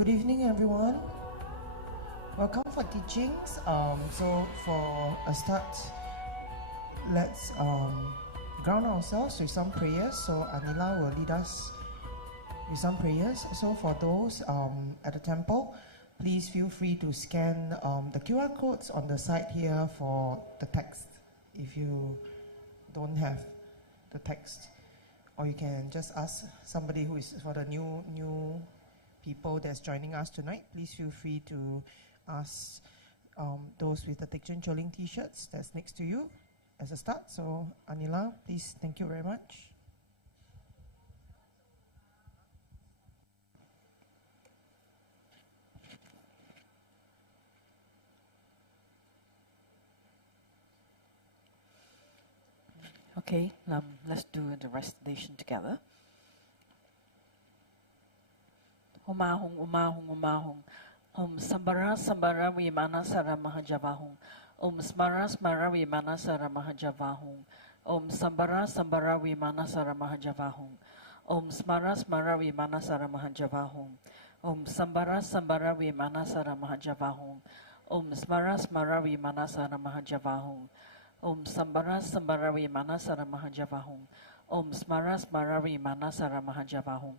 Good evening, everyone. Welcome for teachings. So for a start, let's ground ourselves with some prayers. So Anila will lead us with some prayers. So for those at the temple, please feel free to scan the QR codes on the side here for the text if you don't have the text, or you can just ask somebody who is for the new people that's joining us tonight. Please feel free to ask those with the Teaching Choling t-shirts that's next to you as a start. So Anila, please, thank you very much. Okay, let's do the recitation together. Umahong, umahong, umahong. Sambara, sambara, vimana, sara, mahajavahong. Smara, smara, vimana, sara, mahajavahong. Sambara, sambara, vimana, sara, mahajavahong. Smara, smara, vimana, sara, mahajavahong. Sambara, sambara, vimana, sara, mahajavahong. Smara, smara, vimana, sara, mahajavahong. Sambara, sambara, vimana, sara, mahajavahong. Smara, smara, vimana, sara, mahajavahong.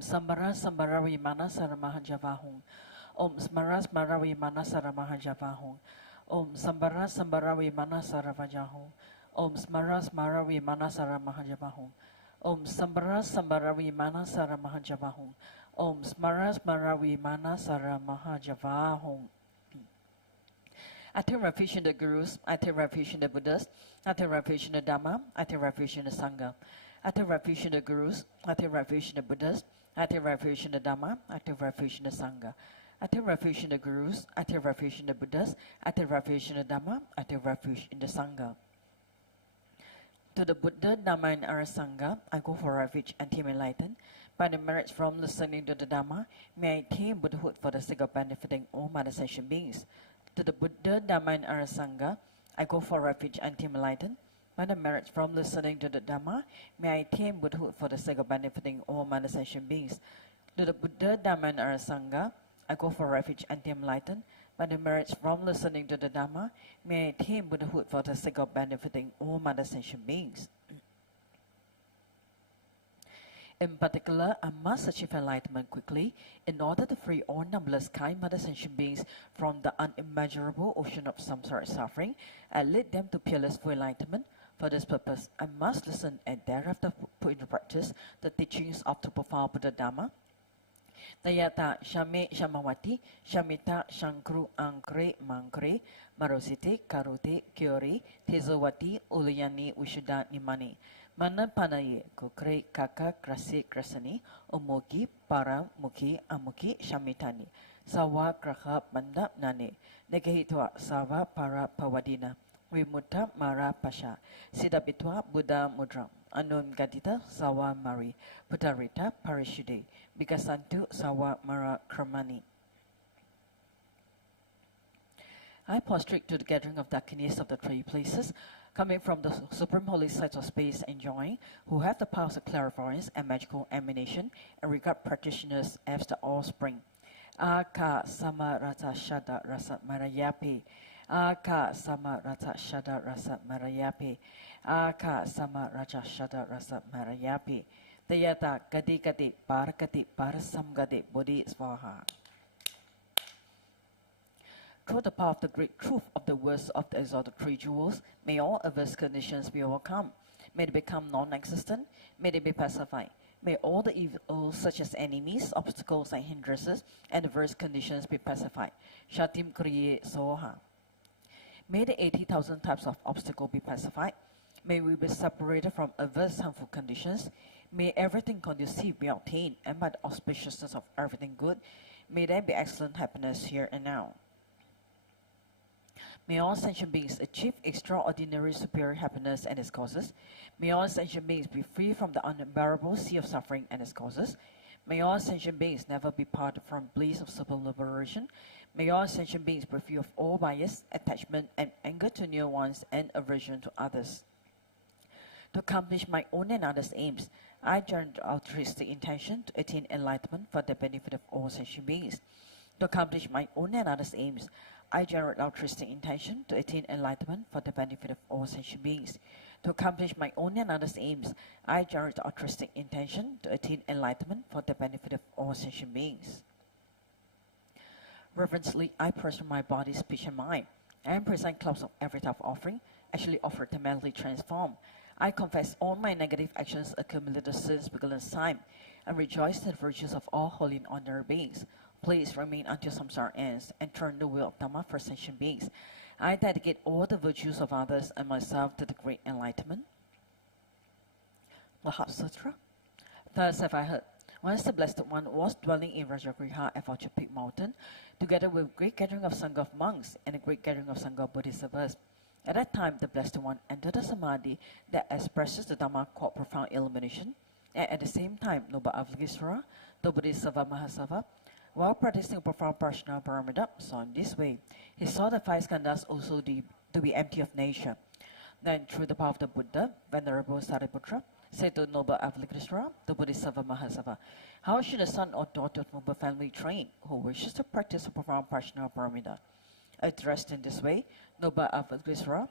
Sambara, sambara, vimana, sara, mahajavahong. Smara, smara, vimana, sara, mahajavahong. Sambara, sambara, vimana, sara, vajahong. Smara, smara, vimana, sara, mahajavahong. Sambara, sambara, vimana, sara, mahajavahong. Smara, smara, vimana, sara, mahajavahong. I take refuge in the Gurus, I take refuge in the Buddhas, I take refuge in the Dharma, I take refuge in the Sangha. I take refuge in the Gurus, I take refuge in the Buddhas, I take refuge in the Dharma, I take refuge in the Sangha. I take refuge in the Gurus, I take refuge in the Buddhas, I take refuge in the Dharma, I take refuge in the Sangha. To the Buddha, Dharma, and Sangha, I go for refuge and team enlightened. By the merits from listening to the Dharma, may I attain Buddhahood for the sake of benefiting all manner sentient beings. To the Buddha, Dharma, and Sangha, I go for refuge and team enlightened. By the merits from listening to the Dharma, may I attain Buddhahood for the sake of benefiting all manner sentient beings. To the Buddha, Dharma, and Sangha, I go for refuge and team enlightened. By the merits from listening to the Dharma, may I attain Buddhahood for the sake of benefiting all manner sentient beings. In particular, I must achieve enlightenment quickly in order to free all numberless kind mother sentient beings from the unimmeasurable ocean of samsara suffering and lead them to peerless full enlightenment. For this purpose, I must listen and thereafter put into practice the teachings of the profound Buddha Dharma. Tayata shame shamawati shamita shankru ankre mankre marosite karote kyori tezawati ulayani vishuddha nimani. Mana panaye kokre kaka krasi krasani umuki para muki amuki shamitani sawa kraha banda nane negahitwa sawa para pawadina vimutta mara pasha sidabitwa buddha mudram anun gadita sawa mari putarita parishude bikasantu sawa mara kramani. I prostrate to the gathering of Dakinis of the three places, coming from the supreme holy sites of space enjoying, who have the powers of clairvoyance and magical emanation, and regard practitioners as the offspring. Aka sama rata shada rasa marayapi. Aka sama rata shada rasa marayapi. Aka sama raja shada rasa marayapi. Tayata gadi gadi parakati parasam gadi bodhi svaha. Through the power of the great truth of the words of the exalted three jewels, may all adverse conditions be overcome. May they become non-existent. May they be pacified. May all the evils such as enemies, obstacles and hindrances and adverse conditions be pacified. Shatim Kriye Soha. May the 80,000 types of obstacles be pacified. May we be separated from adverse harmful conditions. May everything conducive be obtained, and by the auspiciousness of everything good, may there be excellent happiness here and now. May all sentient beings achieve extraordinary superior happiness and its causes. May all sentient beings be free from the unbearable sea of suffering and its causes. May all sentient beings never be parted from bliss of super liberation. May all sentient beings be free of all bias, attachment, and anger to near ones and aversion to others. To accomplish my own and others' aims, I join the altruistic intention to attain enlightenment for the benefit of all sentient beings. To accomplish my own and others' aims, I generate altruistic intention to attain enlightenment for the benefit of all sentient beings. To accomplish my own and others' aims, I generate altruistic intention to attain enlightenment for the benefit of all sentient beings. Reverently, I person my body, speech, and mind. I present clouds of every type of offering, actually offered to mentally transform. I confess all my negative actions accumulated since beginning time. and rejoice in the virtues of all holy and honored beings. Please remain until samsara ends and turn the wheel of Dharma for sentient beings. I dedicate all the virtues of others and myself to the great enlightenment. Mahat Sutra. Thus have I heard. Once the Blessed One was dwelling in Rajagriha at Vulture Peak Mountain, together with a great gathering of Sangha of monks and a great gathering of Sangha of Bodhisattvas. At that time, the Blessed One entered a samadhi that expresses the Dharma called profound illumination, and at the same time, Noble Avalokitesvara, the Bodhisattva Mahasava, while practicing profound Prajna Paramita, saw in this way. He saw the five skandhas also to be empty of nature. Then, through the power of the Buddha, Venerable Sariputra said to Noble Avalokitesvara, the Bodhisattva Mahasava, how should a son or daughter of noble family train who wishes to practice a profound Prajna Paramita? Addressed in this way, Noble Avalokitesvara,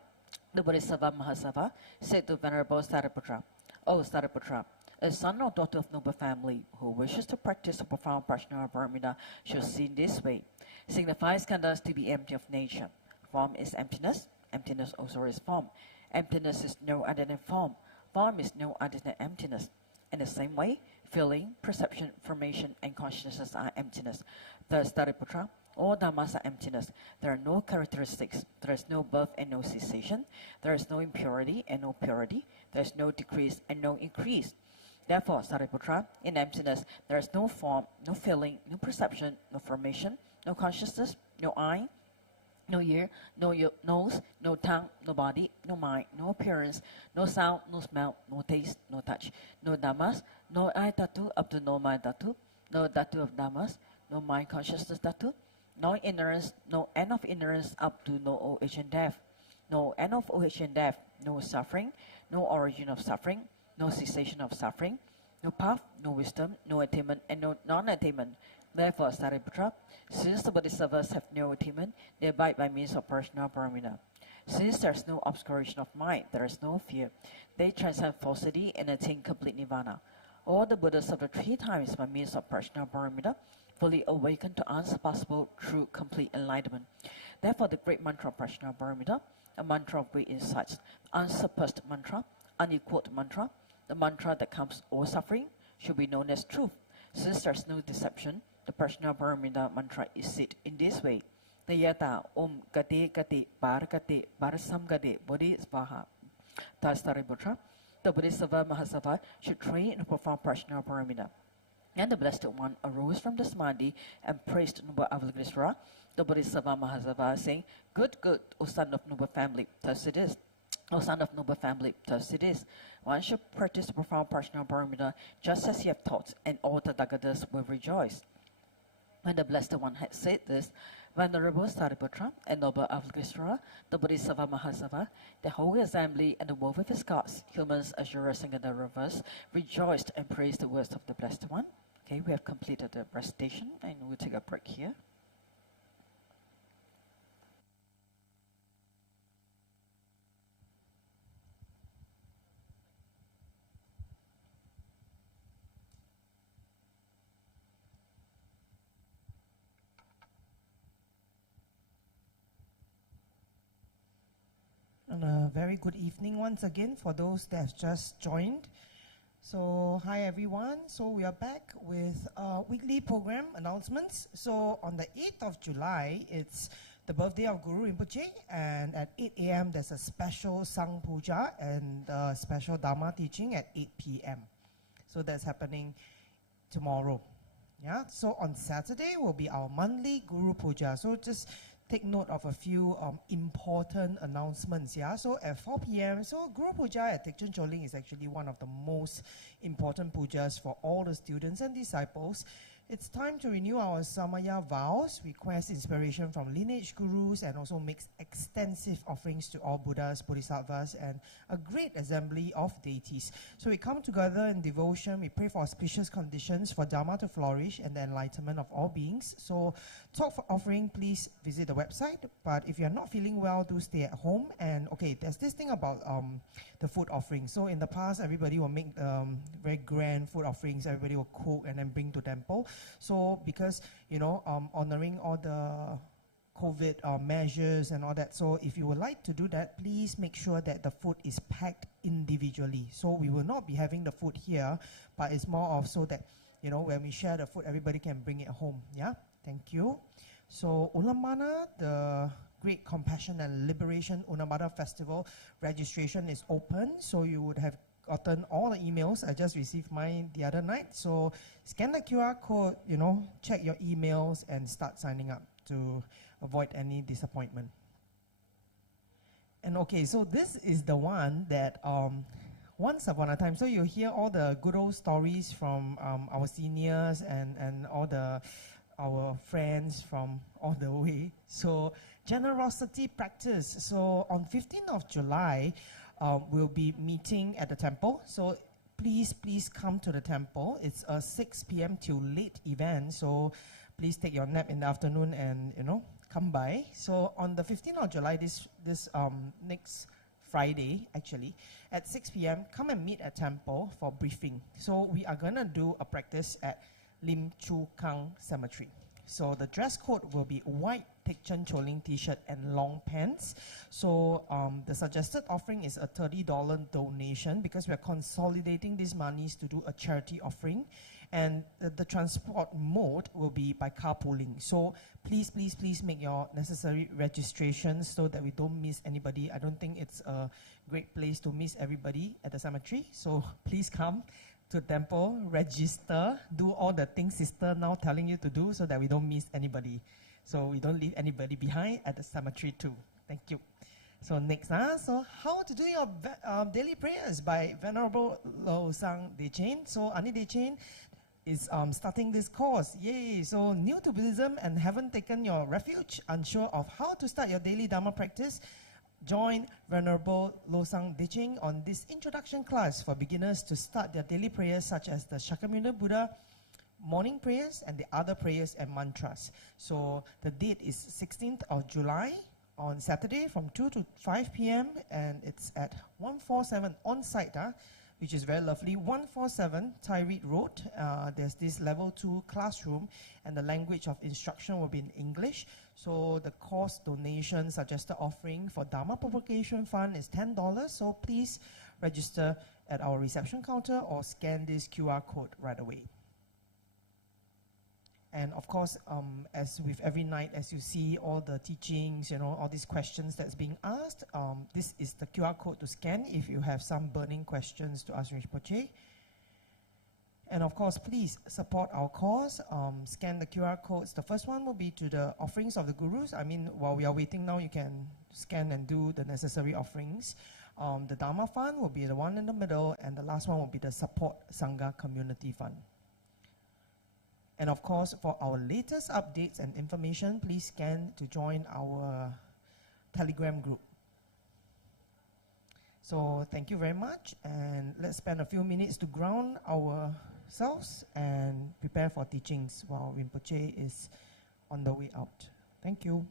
the Bodhisattva Mahasava, said to Venerable Sariputra, O Sariputra, a son or daughter of noble family who wishes to practice a profound Prajna Paramita should see in this way. Seeing the five skandhas to be empty of nature. Form is emptiness, emptiness also is form. Emptiness is no other than form. Form is no other than emptiness. In the same way, feeling, perception, formation, and consciousness are emptiness. Thus, Sariputra, all dhammas are emptiness. There are no characteristics. There is no birth and no cessation. There is no impurity and no purity. There is no decrease and no increase. Therefore, Sariputra, in emptiness, there is no form, no feeling, no perception, no formation, no consciousness, no eye, no ear, no nose, no tongue, no body, no mind, no appearance, no sound, no smell, no taste, no touch, no dhammas, no eye dhatu up to no mind dhatu, no dhatu of dhammas, no mind consciousness dhatu, no ignorance, no end of ignorance up to no old age and death, no end of old age and death, no suffering, no origin of suffering, no cessation of suffering, no path, no wisdom, no attainment, and no non-attainment. Therefore, Sariputra, since the Bodhisattvas have no attainment, they abide by means of Prajna Paramita. Since there is no obscuration of mind, there is no fear. They transcend falsity and attain complete nirvana. All the Buddhas of the 3 times by means of Prajna Paramita fully awaken to unsurpassable, true, complete enlightenment. Therefore, the great mantra of Prajna Paramita, a mantra of great insights, unsurpassed mantra, unequaled mantra, the mantra that comes all suffering, should be known as truth. Since there is no deception, the Prajna Paramita mantra is said in this way. Tayata Om Gate Gate Bharakate Bharasam Gate Bodhi Svaha. Thus, Sariputra, the Bodhisattva Mahasava should train in profound Prajna Paramita. And the Blessed One arose from the samadhi and praised Noble Avalokitesvara, the Bodhisattva Mahasava, saying, Good, good, O son of noble family, thus it is. O son of noble family, thus it is. One should practice profound Prajna Paramita just as you have taught, and all the Tagadas will rejoice. When the Blessed One had said this, Venerable Sariputra and Noble Avalokitesvara, the Bodhisattva Mahasava, the whole assembly and the world of his gods, humans, assurers, and Gandharvas, rejoiced and praised the words of the Blessed One. Okay, we have completed the recitation, and we'll take a break here. And a very good evening once again for those that have just joined. So, hi everyone. So, we are back with weekly program announcements. So, on the 8th of July, it's the birthday of Guru Rinpoche, and at 8 a.m. there's a special Sang Puja and a special Dharma teaching at 8 p.m. So, that's happening tomorrow. Yeah. So, on Saturday will be our monthly Guru Puja. So, just take note of a few important announcements. Yeah, so at 4 p.m. So Guru Puja at Tekchun Choling is actually one of the most important pujas for all the students and disciples. It's time to renew our Samaya vows, request inspiration from lineage gurus, and also make extensive offerings to all Buddhas, Bodhisattvas, and a great assembly of deities. So we come together in devotion, we pray for auspicious conditions for Dharma to flourish and the enlightenment of all beings. So talk for offering, please visit the website. But if you're not feeling well, do stay at home. And okay, there's this thing about the food offering. So in the past, everybody will make very grand food offerings. Everybody will cook and then bring to temple. So because, you know, honoring all the COVID measures and all that. So if you would like to do that, please make sure that the food is packed individually. So we will not be having the food here, but it's more of so that, you know, when we share the food, everybody can bring it home. Yeah, thank you. So Ulamana, the Great Compassion and Liberation Unamada Festival registration is open. So you would have gotten all the emails. I just received mine the other night. So scan the QR code, you know, check your emails and start signing up to avoid any disappointment. And okay, so this is the one that once upon a time, so you hear all the good old stories from our seniors and all our friends from all the way. So generosity practice. So on 15th of July, we'll be meeting at the temple. So please come to the temple. It's a 6 p.m. till late event. So please take your nap in the afternoon and, you know, come by. So on the 15th of July, this next Friday, actually, at 6 p.m., come and meet at temple for briefing. So we are going to do a practice at Lim Chu Kang Cemetery. So the dress code will be white Tek Chen Choling t-shirt and long pants. So the suggested offering is a $30 donation because we're consolidating these monies to do a charity offering. And the transport mode will be by carpooling. So please make your necessary registrations so that we don't miss anybody. I don't think it's a great place to miss everybody at the cemetery. So please come to temple, register, do all the things sister now telling you to do so that we don't miss anybody. So we don't leave anybody behind at the cemetery too. Thank you. So next, so how to do your daily prayers by Venerable Lo Sang Dechain. So Ani Dechain is starting this course. Yay! So new to Buddhism and haven't taken your refuge, unsure of how to start your daily Dharma practice, join Venerable Lo Sang Dechain on this introduction class for beginners to start their daily prayers such as the Shakyamuni Buddha morning prayers and the other prayers and mantras. So the date is 16th of July on Saturday from 2 to 5 p.m. and it's at 147 on site, which is very lovely. 147 Tyree Road. There's this level 2 classroom and the language of instruction will be in English. So the course donation suggested offering for Dharma Propagation Fund is $10. So please register at our reception counter or scan this QR code right away. And of course, as with every night, as you see all the teachings, you know, all these questions that's being asked, this is the QR code to scan if you have some burning questions to ask Rinpoche. And of course, please support our cause. Scan the QR codes. The first one will be to the offerings of the gurus. I mean, while we are waiting now, you can scan and do the necessary offerings. The Dharma Fund will be the one in the middle, and the last one will be the Support Sangha Community Fund. And of course, for our latest updates and information, please scan to join our Telegram group. So thank you very much, and let's spend a few minutes to ground ourselves and prepare for teachings while Rinpoche is on the way out. Thank you.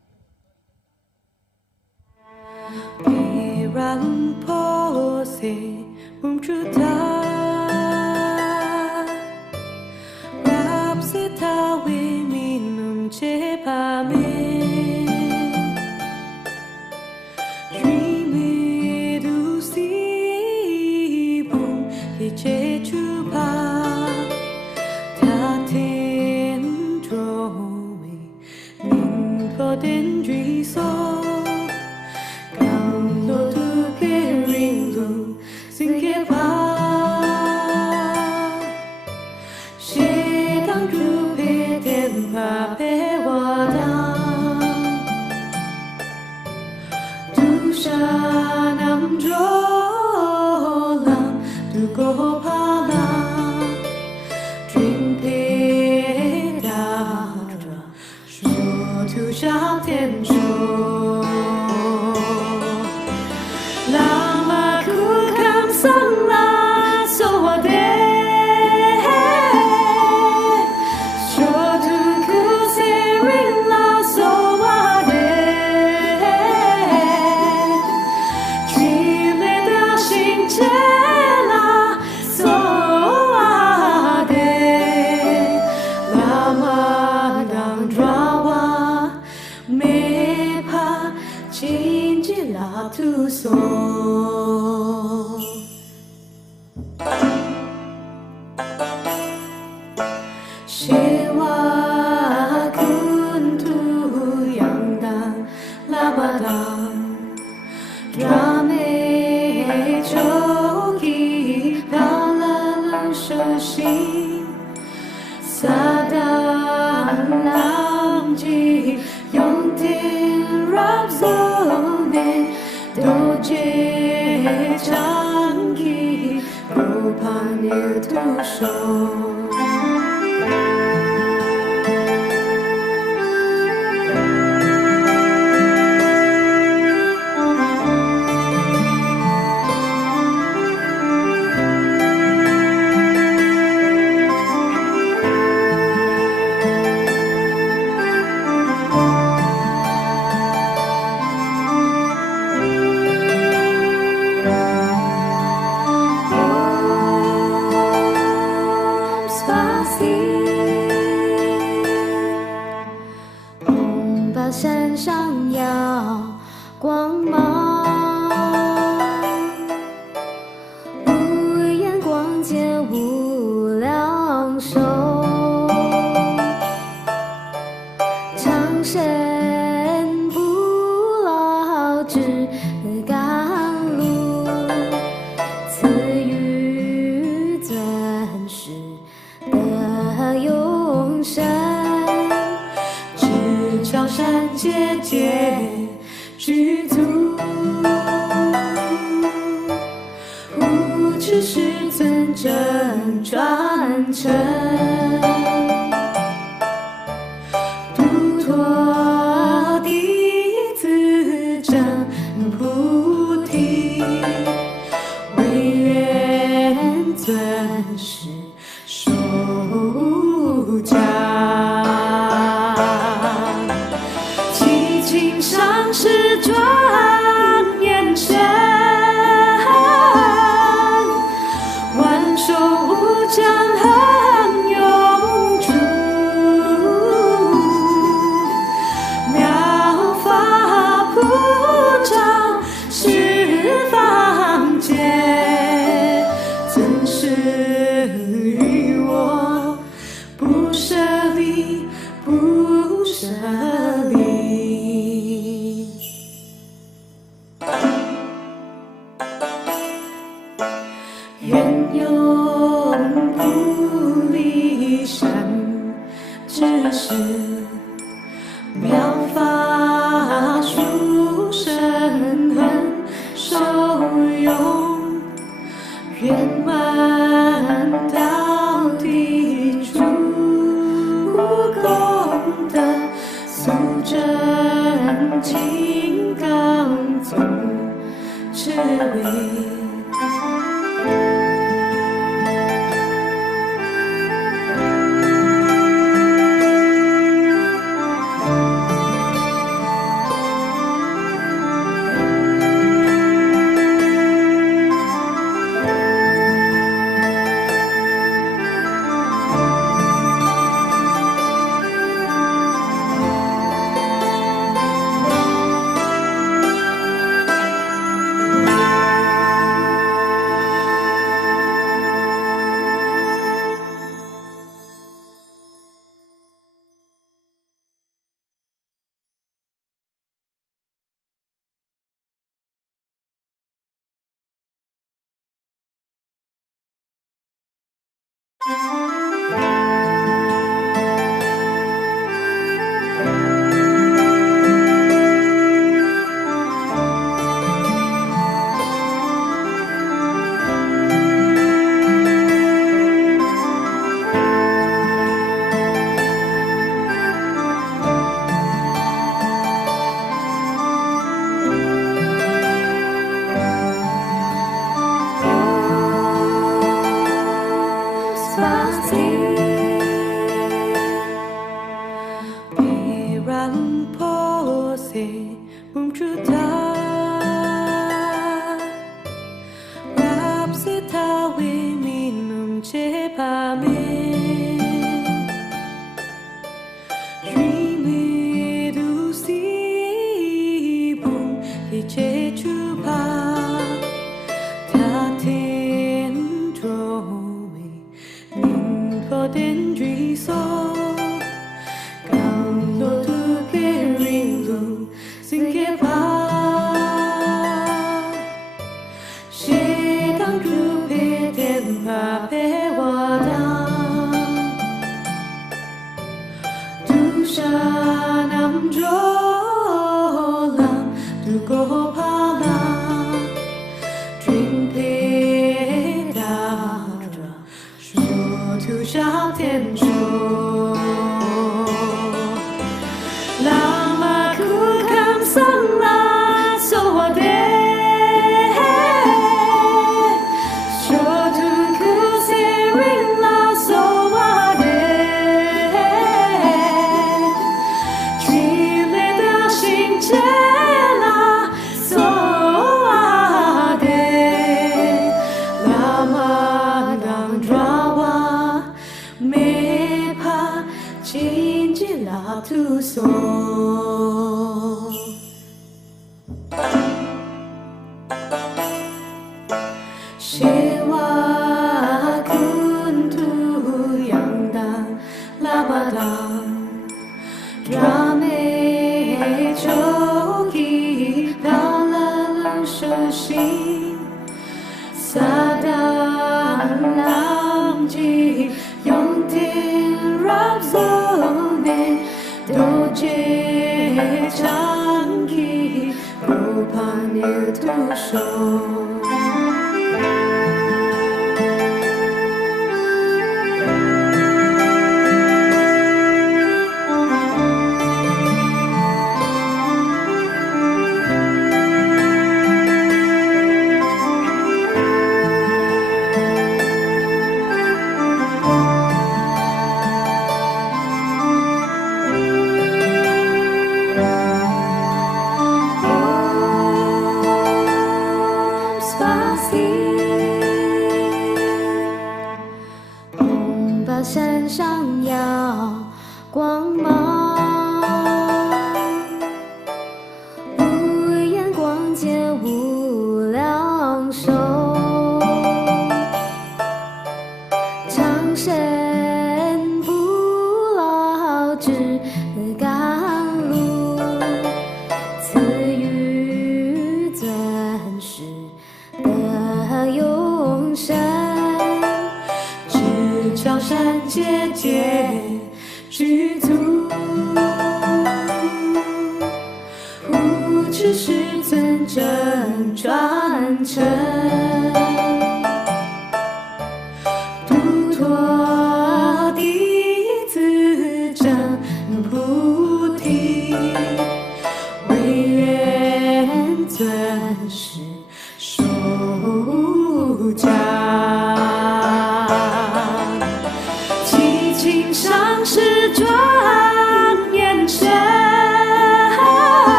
den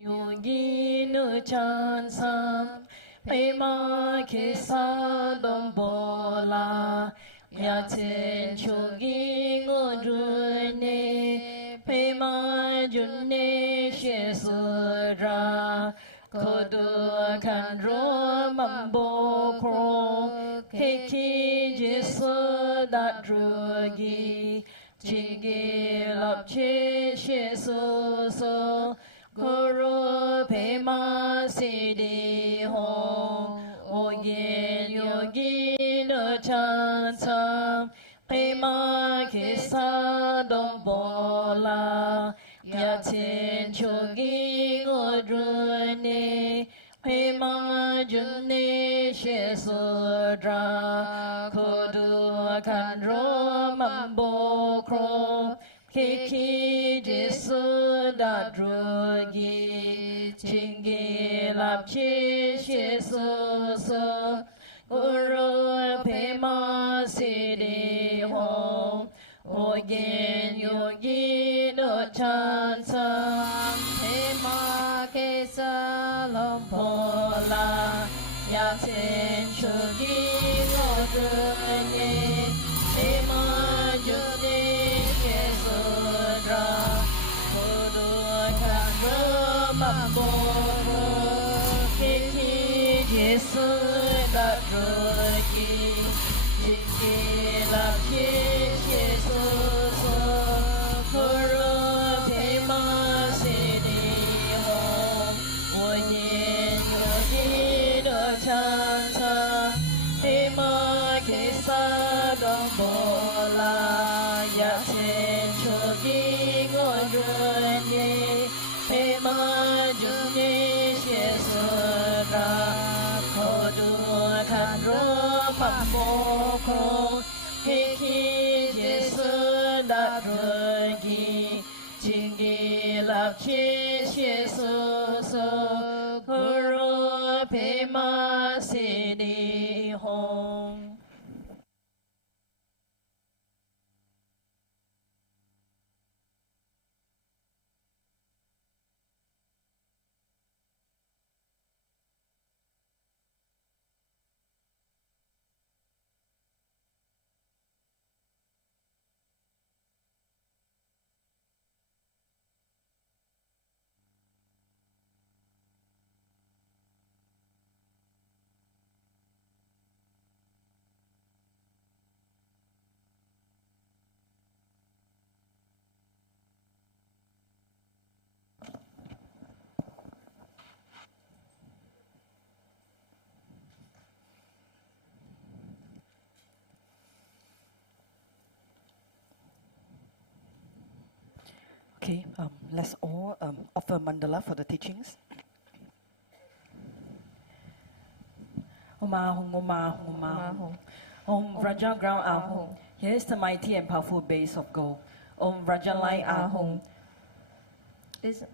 Yogi no chan sam, Pema kesa dom bola, Yatin chogi ngodune, Pema junne shesura, Kodo kanro mambo kro, Keki jesu dat drugi, Jingi lapche shesu so, Guru Pema Siddhi Hong, Oyen Yogi no chan sam, Pema Kisa Dom Bola, Yatin Chogi Ngodrune, Pema Junne Shesudra, Kodu Kanro Mambo Kro, Kiki Jesu da drugi, Chingi lapchi shesu so, Guru Pema Siddhi Hong, Oyen Yogi no chan sam, Pema Kesa Lompola, Yatin Chugi no druni, Pema Juni Kudu kanro mambo kiki Jesu dat drugi, Jiki lapki Jesu so, Guru Pema Siddhi Hong, Oyen Yogi do chan sam, Pema Kesa Dom Bola, Yatin Chogi Ngodrune, Pema Junne Shesura, Kodu Kanro Mambo Kro, Kiki Jesu dat drugi, Jingi lapchi Shesu so, Guru Pema Siddhi Hong. Okay, let's all offer mandala for the teachings. Om Ahung, Om Ahung, Om Ahung. Om Vraja ground Ahung. Here is the mighty and powerful base of gold. Om Vraja light Ahung. Sorry.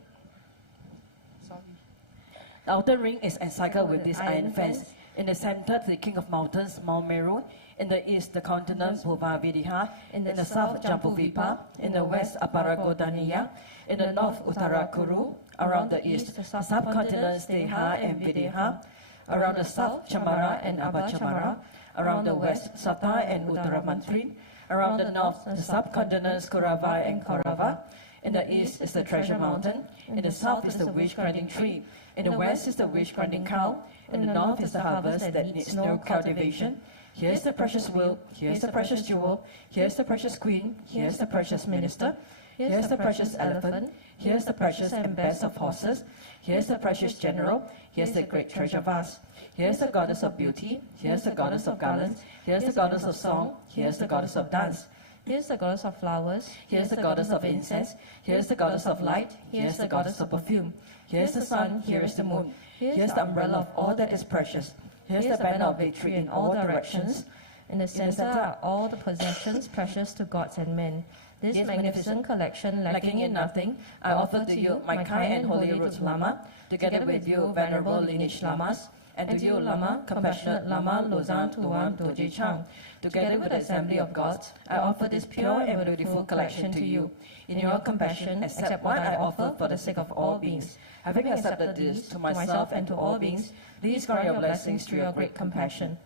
The outer ring is encircled with this iron fence. In the center, the king of mountains, Mount Meru. In the east, the continent Bhuvavidiha. In the south, Jambuvipa. In the west, Aparagodaniya. In the north, Uttarakuru. Around the east, the subcontinents Deha and Videha. Around the south, Chamara and Abachamara. Around the west, Sata and Uttaramantri. Around the north, the subcontinents Kurava and Korava. In the east is the treasure mountain. In the south is the wish-granting tree. In the west is the wish-granting cow. In the north is the harvest that needs no cultivation. Here's the precious will, here's the precious jewel, here's the precious queen, here's the precious minister, here's the precious elephant, here's the precious and best of horses, here's the precious general, here's the great treasure vase. Here's the goddess of beauty, here's the goddess of garlands, here's the goddess of song, here's the goddess of dance. Here's the goddess of flowers. Here's the goddess of incense. Here's the goddess of light. Here's the goddess of perfume. Here's the sun. Here is the moon. Here's the umbrella of all that is precious. Here's the banner of victory in all directions. In the center are all the possessions precious to gods and men. This magnificent collection, lacking in nothing, I offer to you, my kind and holy Roots Lama, together with you, venerable lineage Lamas, And to you, Lama, compassionate Lama Lozan Tuan Doji Chang, together with the Assembly of Gods, I offer this pure and beautiful collection to you. In your compassion, accept what I offer for the sake of all beings. Having accepted this to myself and to all beings, please grant your blessings through your great compassion.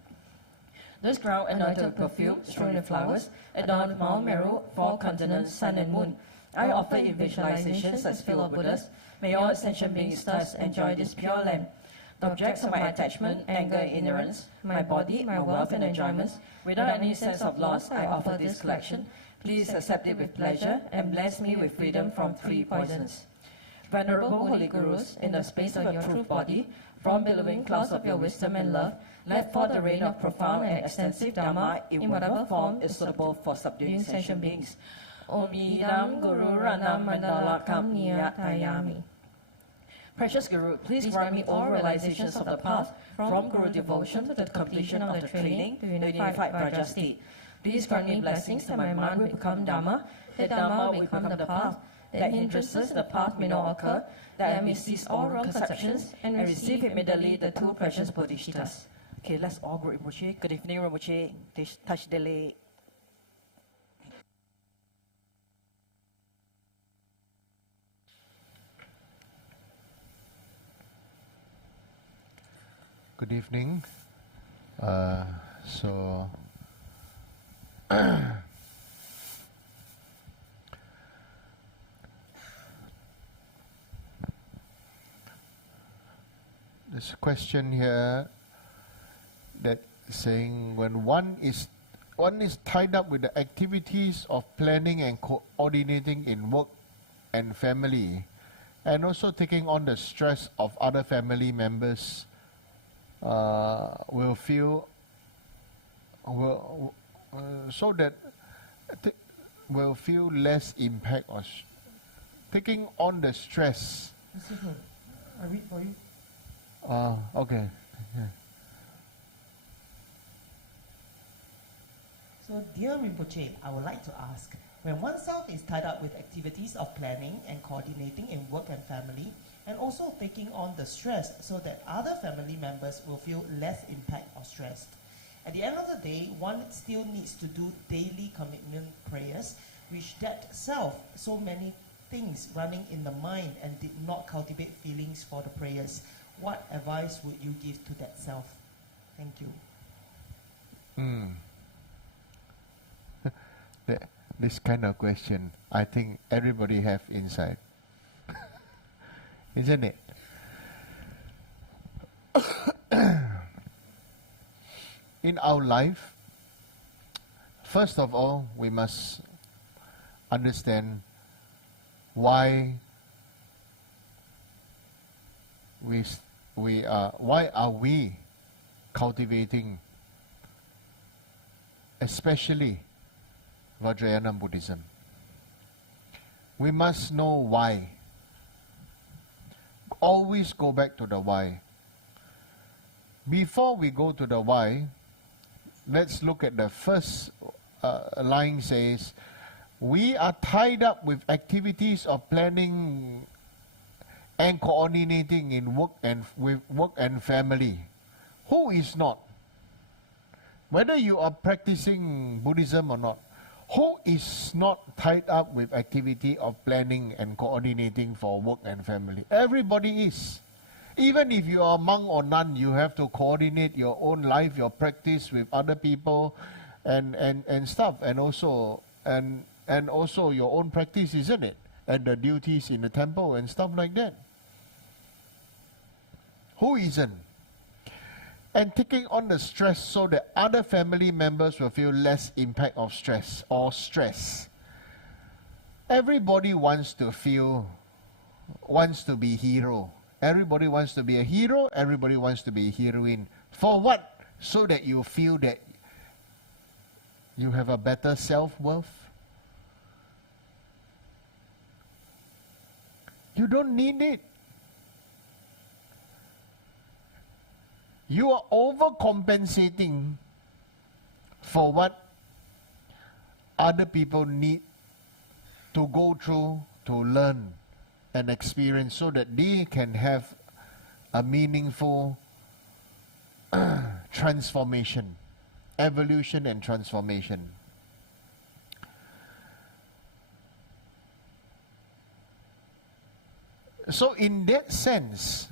This ground anointed with perfume, strewn with flowers, adorned with Mount Meru, 4 continents, sun and moon. I offer in visualizations as fellow Buddhas. May all ascension beings thus enjoy this pure land. The objects of my attachment, anger and ignorance, my body, my wealth and enjoyments, without any sense of loss, I offer this collection. Please accept it with pleasure and bless me with freedom from 3 poisons. Venerable Holy Gurus, in the space of your truth body, from billowing clouds of your wisdom and love, let fall the rain of profound and extensive Dharma in whatever form is suitable for subduing sentient beings. Om Idam Guru Ranam Mandalakam Niyatayami. Precious Guru, please grant me all realizations of the path, from Guru devotion to the completion of the training to unified Vraja state. Please grant me blessings that my mind will become Dharma, that Dharma will become the path, that hindrances in the path may not occur, that I may cease all wrong conceptions and receive immediately the 2 precious bodhisattvas. Okay, let's all go Rinpoche. Good evening, Rinpoche. Touch the leg. Good evening. There's a question here that saying when one is tied up with the activities of planning and coordinating in work and family, and also taking on the stress of other family members, will feel less impact or taking on the stress. I read for you. Okay. Yeah. So, dear Rinpoche, I would like to ask, when oneself is tied up with activities of planning and coordinating in work and family, and also taking on the stress so that other family members will feel less impact or stressed, at the end of the day, one still needs to do daily commitment prayers, which that self, so many things running in the mind and did not cultivate feelings for the prayers. What advice would you give to that self? Thank you. This kind of question, I think everybody have inside. Isn't it? In our life, first of all, we must understand why are we cultivating, especially Vajrayana Buddhism. We must know why. Always go back to the why. Before we go to the why, let's look at the first line says, we are tied up with activities of planning and coordinating in work and family. Who is not? Whether you are practicing Buddhism or not, who is not tied up with activity of planning and coordinating for work and family? Everybody is. Even if you are a monk or nun, you have to coordinate your own life, your practice with other people and stuff, and also your own practice, isn't it? And the duties in the temple and stuff like that. Who isn't? And taking on the stress so that other family members will feel less impact of stress or stress. Everybody wants to be hero. Everybody wants to be a hero. Everybody wants to be a heroine. For what? So that you feel that you have a better self-worth. You don't need it. You are overcompensating for what other people need to go through, to learn and experience, so that they can have a meaningful transformation, evolution and transformation. So in that sense,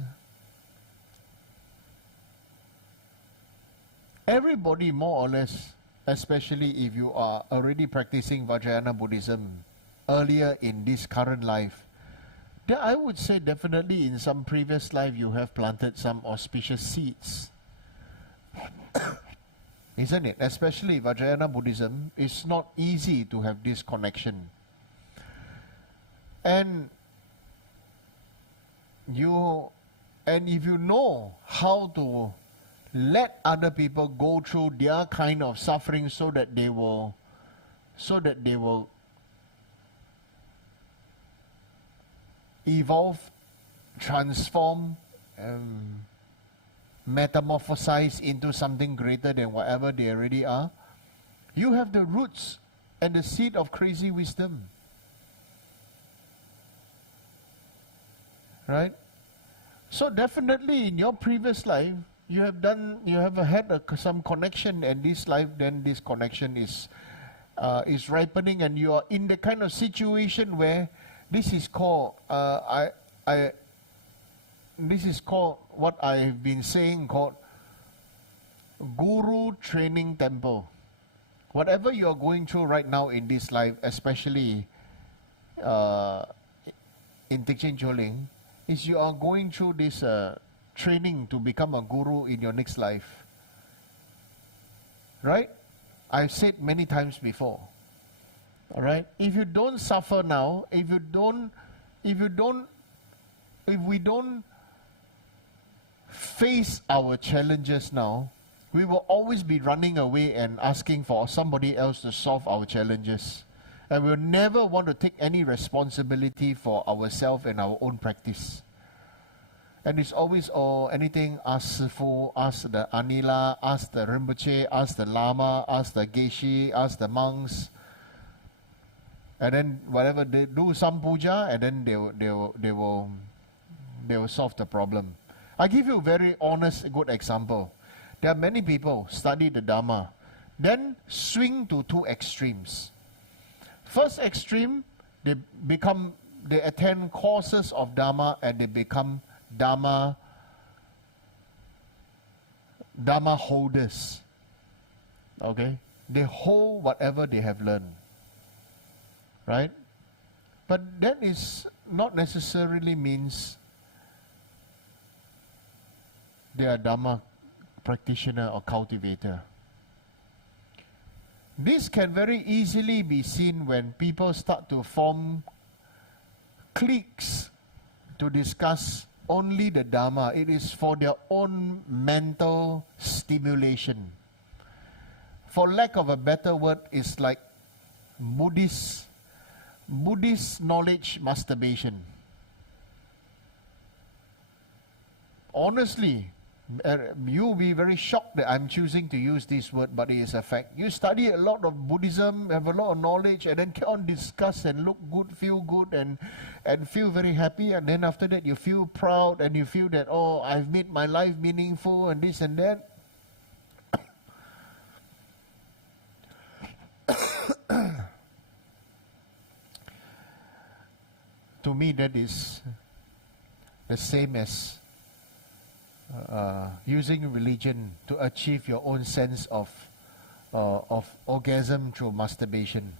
everybody more or less, especially if you are already practicing Vajrayana Buddhism earlier in this current life, then I would say definitely in some previous life you have planted some auspicious seeds. Isn't it? Especially Vajrayana Buddhism, it's not easy to have this connection. And if you know how to let other people go through their kind of suffering so that they will evolve, transform, metamorphosize into something greater than whatever they already are, you have the roots and the seed of crazy wisdom. Right? So definitely in your previous life, you have had some connection, and this life, then this connection is ripening, and you are in the kind of situation where this is called this is called what I've been saying called Guru Training Temple. Whatever you are going through right now in this life, especially in Tikchen Choling, is you are going through this training to become a guru in your next life. Right? I've said many times before. Alright? If you don't suffer now, if we don't face our challenges now, we will always be running away and asking for somebody else to solve our challenges. And we'll never want to take any responsibility for ourselves and our own practice. And it's always, anything, ask Sifu, ask the Anila, ask the Rinpoche, ask the Lama, ask the Geshe, ask the monks. And then whatever they do, some puja, and then they will solve the problem. I give you a very honest, good example. There are many people study the Dharma, then swing to two extremes. First extreme, they attend courses of Dharma and they become Dharma holders. Okay? They hold whatever they have learned. Right? But that is not necessarily means they are Dharma practitioner or cultivator. This can very easily be seen when people start to form cliques to discuss only the Dharma. It is for their own mental stimulation. For lack of a better word, it's like Buddhist knowledge masturbation. Honestly, you'll be very shocked that I'm choosing to use this word, but it is a fact. You study a lot of Buddhism, have a lot of knowledge, and then can on discuss and look good, feel good, and feel very happy, and then after that you feel proud, and you feel that, oh, I've made my life meaningful, and this and that. To me, that is the same as using religion to achieve your own sense of orgasm through masturbation.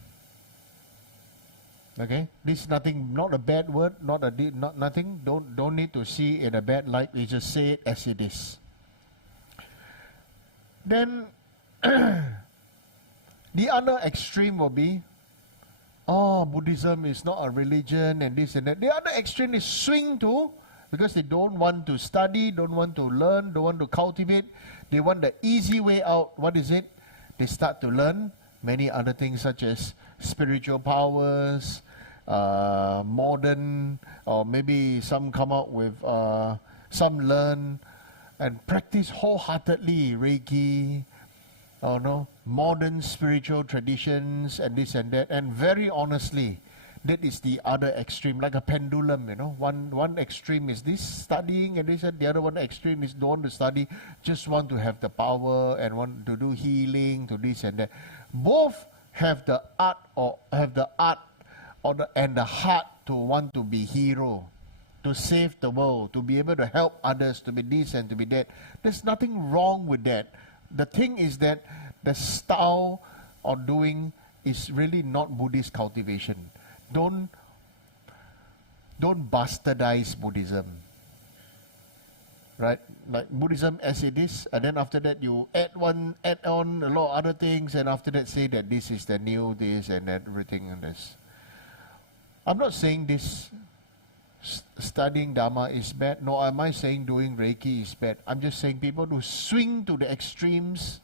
Okay, this is nothing, not a bad word, nothing. Don't need to see in a bad light. We just say it as it is. Then the other extreme will be, Buddhism is not a religion and this and that. The other extreme is swing to, because they don't want to study, don't want to learn, don't want to cultivate. They want the easy way out. What is it? They start to learn many other things such as spiritual powers, modern, or maybe some come out with, some learn and practice wholeheartedly Reiki, modern spiritual traditions and this and that. And very honestly, That is the other extreme, like a pendulum, you know. One extreme is this, studying, and the other one extreme is don't want to study, just want to have the power and want to do healing, to this and that. Both have the art and the heart to want to be hero, to save the world, to be able to help others, to be this and to be that. There's nothing wrong with that. The thing is that the style of doing is really not Buddhist cultivation. Don't bastardize Buddhism, right? Like Buddhism as it is, and then after that you add on a lot of other things, and after that say that this is the new this and that, everything and this. I'm not saying this studying Dharma is bad, nor am I saying doing Reiki is bad. I'm just saying people who swing to the extremes,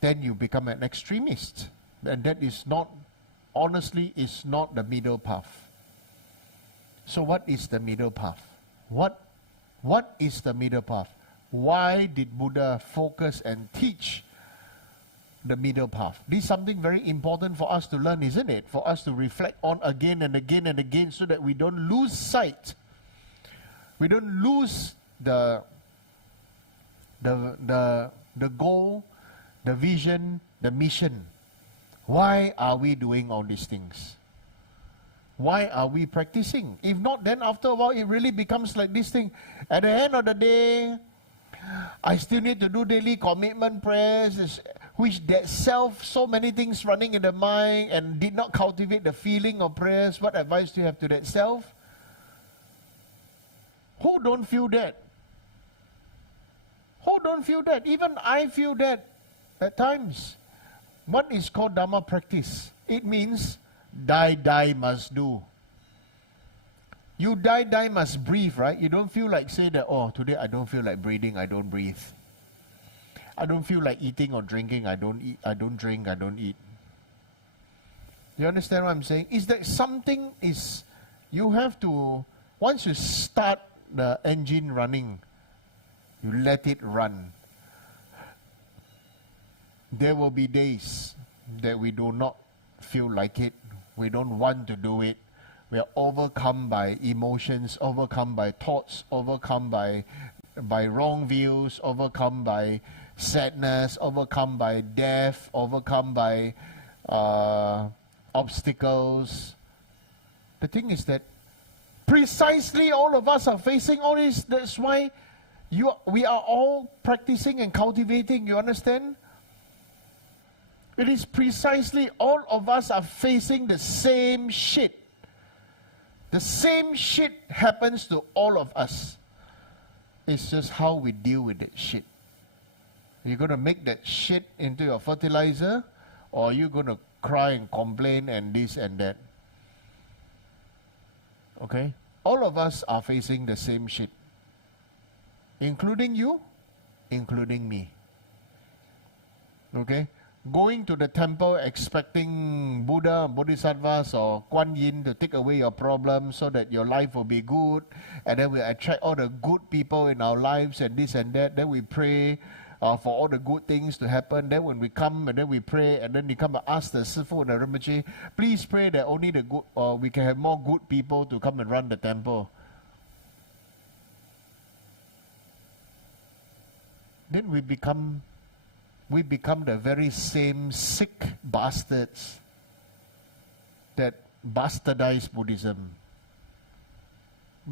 then you become an extremist, and that is not, honestly, is not the middle path. So what is the middle path? What is the middle path? Why did Buddha focus and teach the middle path? This is something very important for us to learn, isn't it? For us to reflect on again and again and again, so that we don't lose sight. We don't lose the goal, the vision, the mission. Why are we doing all these things? Why are we practicing? If not, then after a while it really becomes like this thing. At the end of the day, I still need to do daily commitment prayers, which that self, so many things running in the mind, and did not cultivate the feeling of prayers. What advice do you have to that self? Who don't feel that? Who don't feel that? Even I feel that at times. What is called Dharma practice? It means die must do. You die must breathe, right? You don't feel like say that, oh, today I don't feel like breathing, I don't breathe. I don't feel like eating or drinking, I don't eat, I don't drink, I don't eat. You understand what I'm saying? Is that something is, you have to, once you start the engine running, you let it run. There will be days that we do not feel like it. We don't want to do it. We are overcome by emotions, overcome by thoughts, overcome by wrong views, overcome by sadness, overcome by death, overcome by obstacles. The thing is that precisely all of us are facing all this. That's why we are all practicing and cultivating, you understand? It is precisely all of us are facing the same shit. The same shit happens to all of us. It's just how we deal with that shit. You're going to make that shit into your fertilizer, or you're going to cry and complain and this and that. Okay? All of us are facing the same shit. Including you, including me. Okay? Going to the temple expecting Buddha, Bodhisattvas or Kuan Yin to take away your problems so that your life will be good, and then we attract all the good people in our lives and this and that. Then we pray for all the good things to happen. Then when we come and then we pray, and then you come and ask the Sifu and the Rinpoche, please pray that only the good, we can have more good people to come and run the temple. Then we become the very same sick bastards that bastardize Buddhism.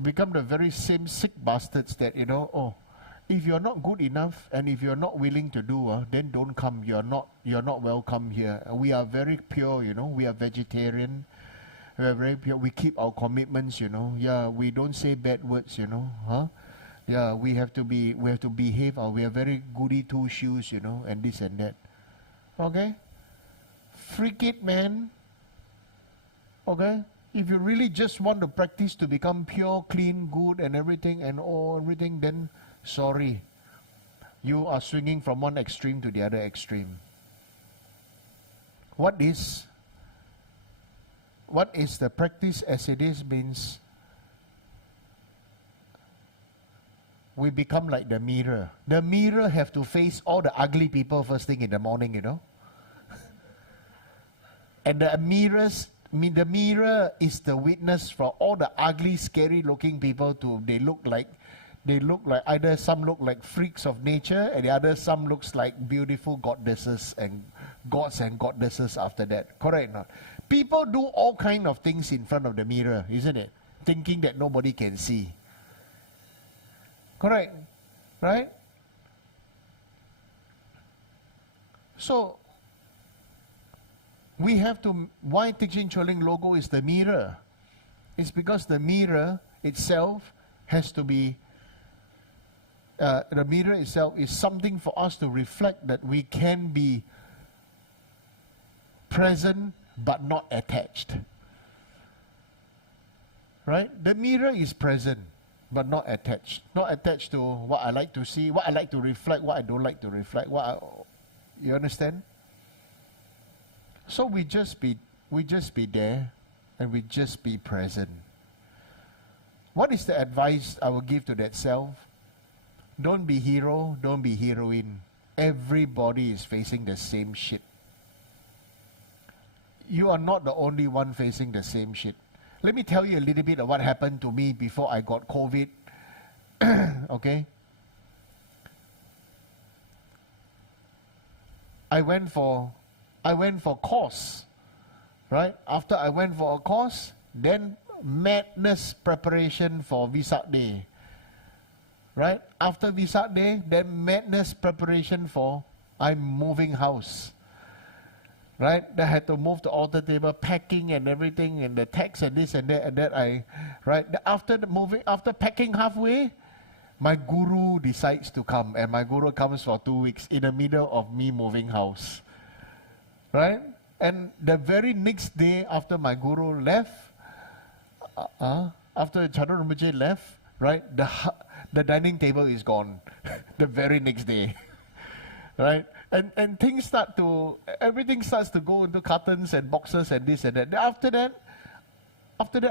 Become the very same sick bastards that, if you're not good enough and if you're not willing to do, then don't come. You're not welcome here. We are very pure, we are vegetarian. We are very pure. We keep our commitments, Yeah, we don't say bad words, Yeah, we have to behave. We are very goody two shoes, and this and that. Okay? Freak it, man. Okay? If you really just want to practice to become pure, clean, good, and everything, then sorry. You are swinging from one extreme to the other extreme. What is the practice as it is means we become like the mirror. The mirror have to face all the ugly people first thing in the morning, And the mirrors the mirror is the witness for all the ugly, scary looking people they look like either some look like freaks of nature and the other some looks like beautiful goddesses and gods and goddesses after that. Correct or not? People do all kind of things in front of the mirror, isn't it? Thinking that nobody can see. Correct? Right? So, we have to, why Teaching Choling logo is the mirror? It's because the mirror itself has to be, the mirror itself is something for us to reflect that we can be present but not attached. Right? The mirror is present but not attached. Not attached to what I like to see, what I like to reflect, what I don't like to reflect. You understand? So we just be there and we just be present. What is the advice I will give to that self? Don't be hero, don't be heroine. Everybody is facing the same shit. You are not the only one facing the same shit. Let me tell you a little bit of what happened to me before I got COVID. Okay? I went for course, right? After I went for a course, then madness preparation for Vesak Day, right? After Vesak Day, then madness preparation for I'm moving house, right? I had to move the altar table, packing and everything, and the tax and this and that. Right? After packing halfway, my guru decides to come, and my guru comes for 2 weeks in the middle of me moving house. Right? And the very next day after my guru left, after Chador Rinpoche left, right, the dining table is gone. The very next day. Right? And everything starts to go into cartons and boxes and this and that. After that,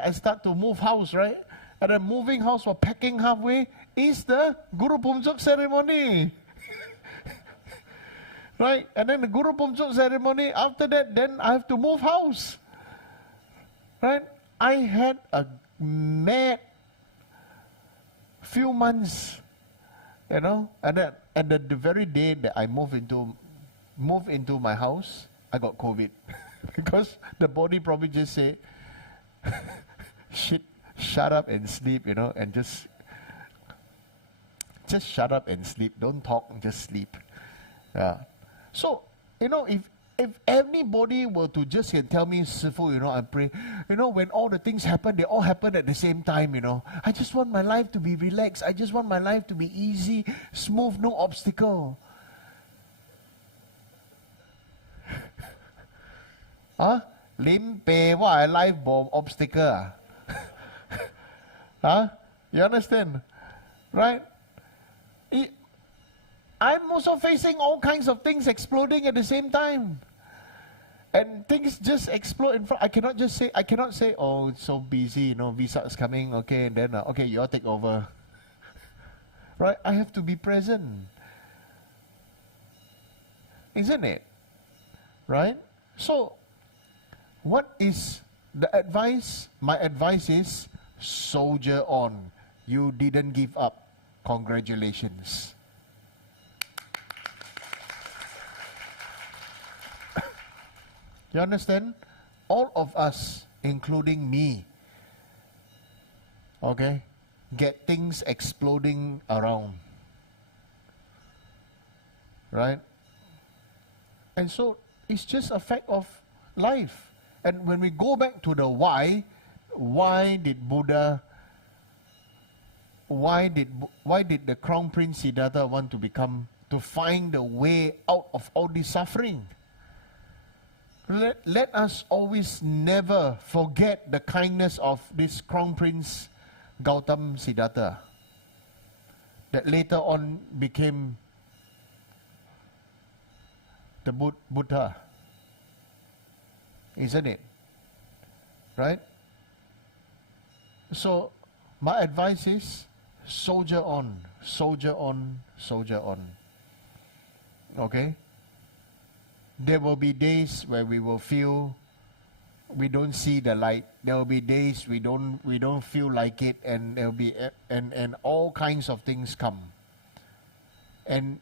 I start to move house, right? And the moving house or packing halfway is the Guru Pumchok ceremony. Right? And then the Guru Pumchok ceremony, after that, then I have to move house. Right? I had a mad few months, you know, and the very day that I moved into my house, I got COVID. Because the body probably just said, shit, shut up and sleep, you know, and just shut up and sleep. Don't talk, just sleep. Yeah. So, you know, if anybody were to just tell me, Sifu, you know, I pray, you know, when all the things happen, they all happen at the same time, you know. I just want my life to be relaxed. I just want my life to be easy, smooth, no obstacle. Huh? Lim pe wa life bomb obstacle. Huh? You understand? Right? I'm also facing all kinds of things exploding at the same time. And things just explode in front. I cannot say, oh, it's so busy, you know, visa is coming, okay, and then, okay, you all take over. Right? I have to be present. Isn't it? Right? So, what is the advice? My advice is, soldier on. You didn't give up. Congratulations. You understand? All of us, including me, okay, get things exploding around. Right? And so, it's just a fact of life. And when we go back to the why did the Crown Prince Siddhartha want to find a way out of all this suffering? Let us always never forget the kindness of this Crown Prince Gautam Siddhartha, that later on became the Buddha. Isn't it? Right? So, my advice is, soldier on, soldier on, soldier on. Okay? There will be days where we will feel we don't see the light. There will be days we don't feel like it, and there will be and all kinds of things come. And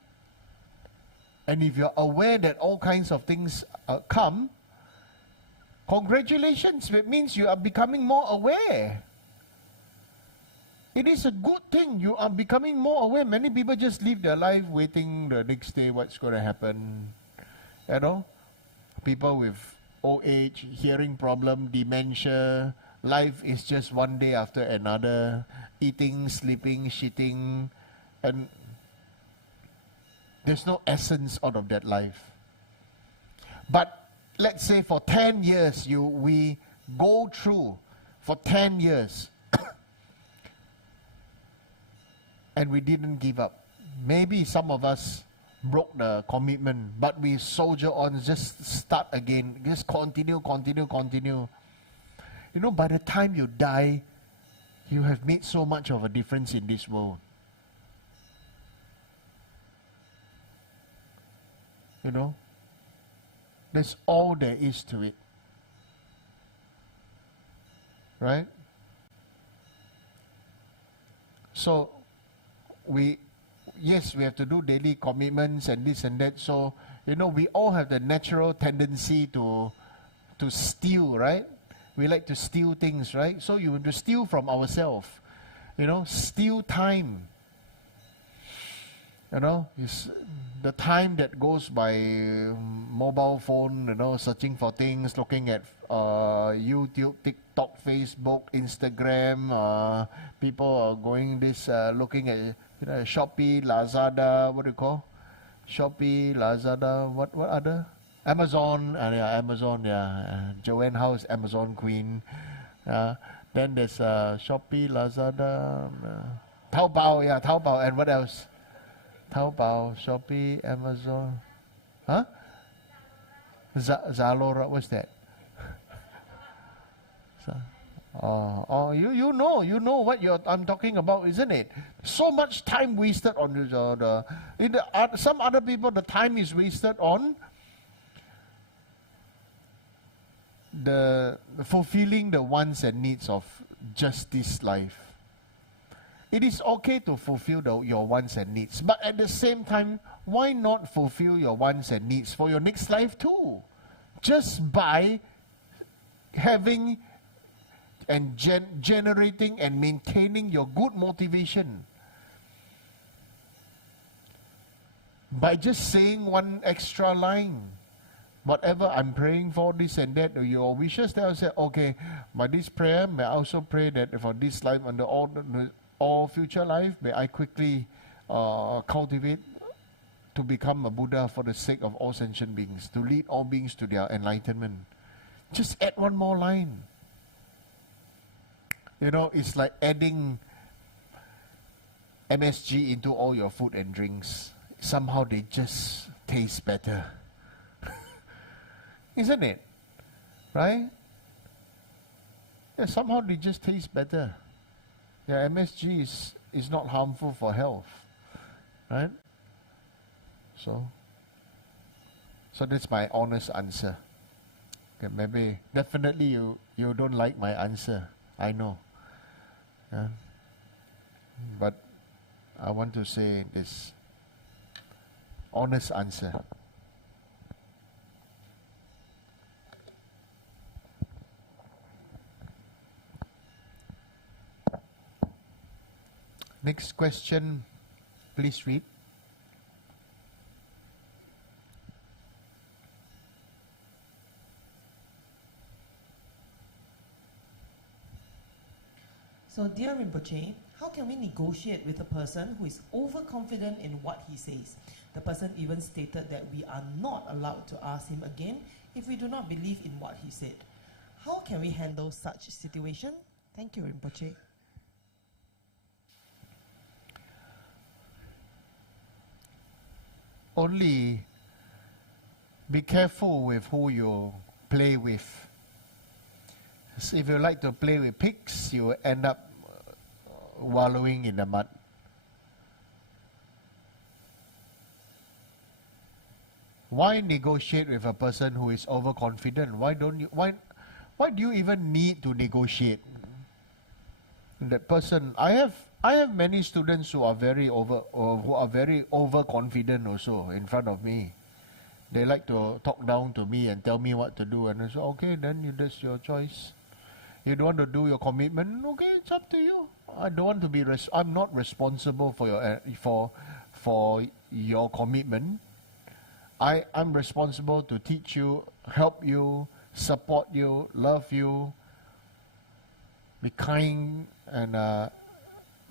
if you're aware that all kinds of things come, congratulations. It means you are becoming more aware. It is a good thing. You are becoming more aware. Many people just live their life waiting the next day what's going to happen. You know, people with old age, hearing problem, dementia. Life is just one day after another. Eating, sleeping, shitting, and there's no essence out of that life. But let's say for 10 years, we go through for 10 years and we didn't give up. Maybe some of us broke the commitment, but we soldier on, just start again, just continue. You know, by the time you die, you have made so much of a difference in this world. You know, that's all there is to it. Right? So, yes, we have to do daily commitments and this and that. So, you know, we all have the natural tendency to steal, right? We like to steal things, right? So you want to steal from ourselves. You know, steal time. You know, the time that goes by mobile phone, you know, searching for things, looking at YouTube, TikTok, Facebook, Instagram. People are going this, looking at Shopee, Lazada, what do you call? Shopee, Lazada, what other? Amazon, Amazon, Joanne House, Amazon Queen. Then there's Shopee, Lazada, Taobao, Taobao, and what else? Taobao, Shopee, Amazon. Huh? Zalora, what's that? You know what I'm talking about, isn't it? So much time wasted on some other people. The time is wasted on the fulfilling the wants and needs of just this life. It is okay to fulfill your wants and needs, but at the same time, why not fulfill your wants and needs for your next life too? Just by having and generating and maintaining your good motivation. By just saying one extra line, whatever I'm praying for, this and that, your wishes, then I'll say, okay, by this prayer, may I also pray that for this life and all future life, may I quickly cultivate to become a Buddha for the sake of all sentient beings, to lead all beings to their enlightenment. Just add one more line. You know, it's like adding MSG into all your food and drinks. Somehow they just taste better. Isn't it? Right? Yeah, somehow they just taste better. Yeah, MSG is not harmful for health. Right? So that's my honest answer. Okay, maybe, definitely you don't like my answer. I know. Yeah. But I want to say this honest answer. Next question, please read. So, dear Rinpoche, how can we negotiate with a person who is overconfident in what he says? The person even stated that we are not allowed to ask him again if we do not believe in what he said. How can we handle such situation? Thank you, Rinpoche. Only be careful with who you play with. So if you like to play with pigs, you will end up wallowing in the mud. Why negotiate with a person who is overconfident? Why do you even need to negotiate? That person, I have many students who are very overconfident also in front of me. They like to talk down to me and tell me what to do, and I say, okay, then that's your choice. You don't want to do your commitment, okay, it's up to you. I don't want to be. I'm not responsible for your for your commitment. I'm responsible to teach you, help you, support you, love you, be kind and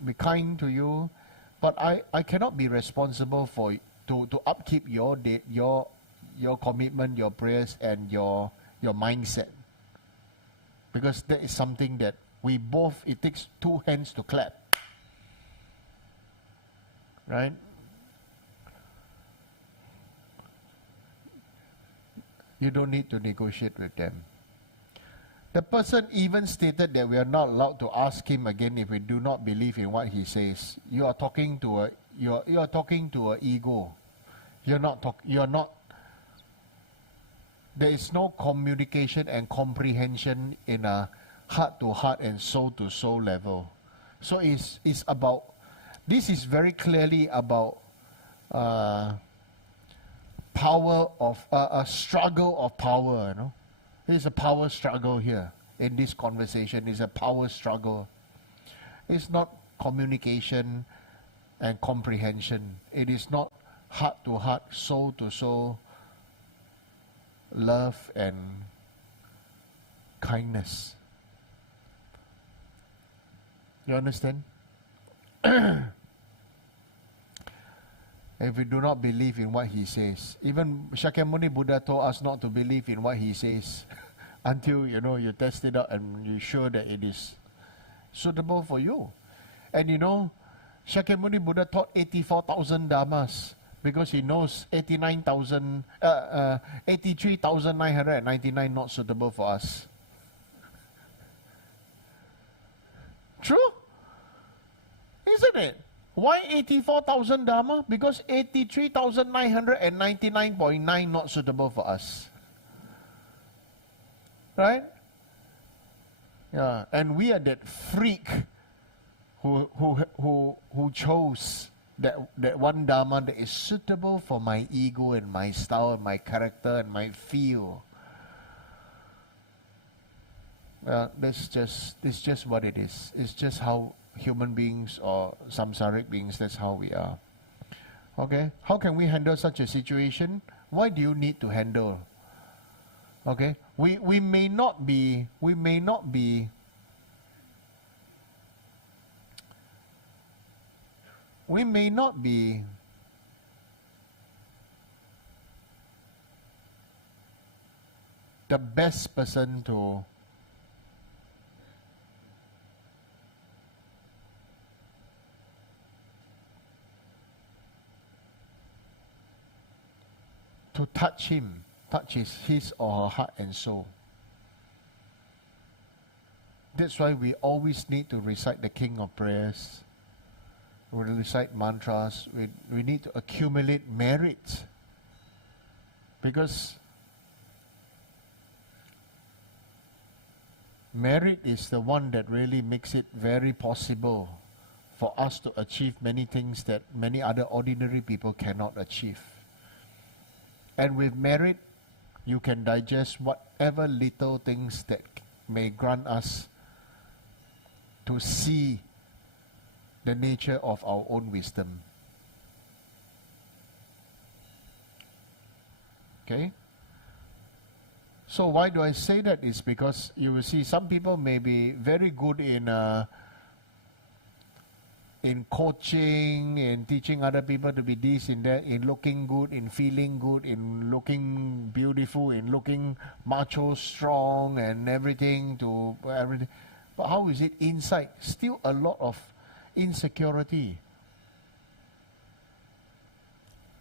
be kind to you. But I cannot be responsible for to upkeep your commitment, your prayers, and your mindset. Because that is something that we both, it takes two hands to clap. Right? You don't need to negotiate with them. The person even stated that we are not allowed to ask him again if we do not believe in what he says. You are talking to a ego. You're not. There is no communication and comprehension in a heart-to-heart and soul-to-soul level. So it's about, this is very clearly about power of, a struggle of power, you know. There's a power struggle here in this conversation. It's a power struggle. It's not communication and comprehension. It is not heart-to-heart, soul-to-soul love and kindness. You understand? If we do not believe in what he says, even Shakyamuni Buddha told us not to believe in what he says until you test it out and you're sure that it is suitable for you. And Shakyamuni Buddha taught 84,000 dharmas because he knows 83,999 not suitable for us. True? Isn't it? Why 84,000 dharma? Because 83,999.9 not suitable for us. Right? Yeah, and we are that freak who chose that one dharma that is suitable for my ego and my style and my character and my feel. That's just what it is. It's just how human beings or samsaric beings, that's how we are. Okay? How can we handle such a situation? Why do you need to handle? Okay? We may not be the best person to touch his or her heart and soul. That's why we always need to recite the King of Prayers. We recite mantras. We need to accumulate merit. Because merit is the one that really makes it very possible for us to achieve many things that many other ordinary people cannot achieve. And with merit, you can digest whatever little things that may grant us to see the nature of our own wisdom. Okay? So why do I say that? Is because you will see some people may be very good in coaching, in teaching other people to be this, in that, in looking good, in feeling good, in looking beautiful, in looking macho, strong, and everything. But how is it inside? Still a lot of insecurity.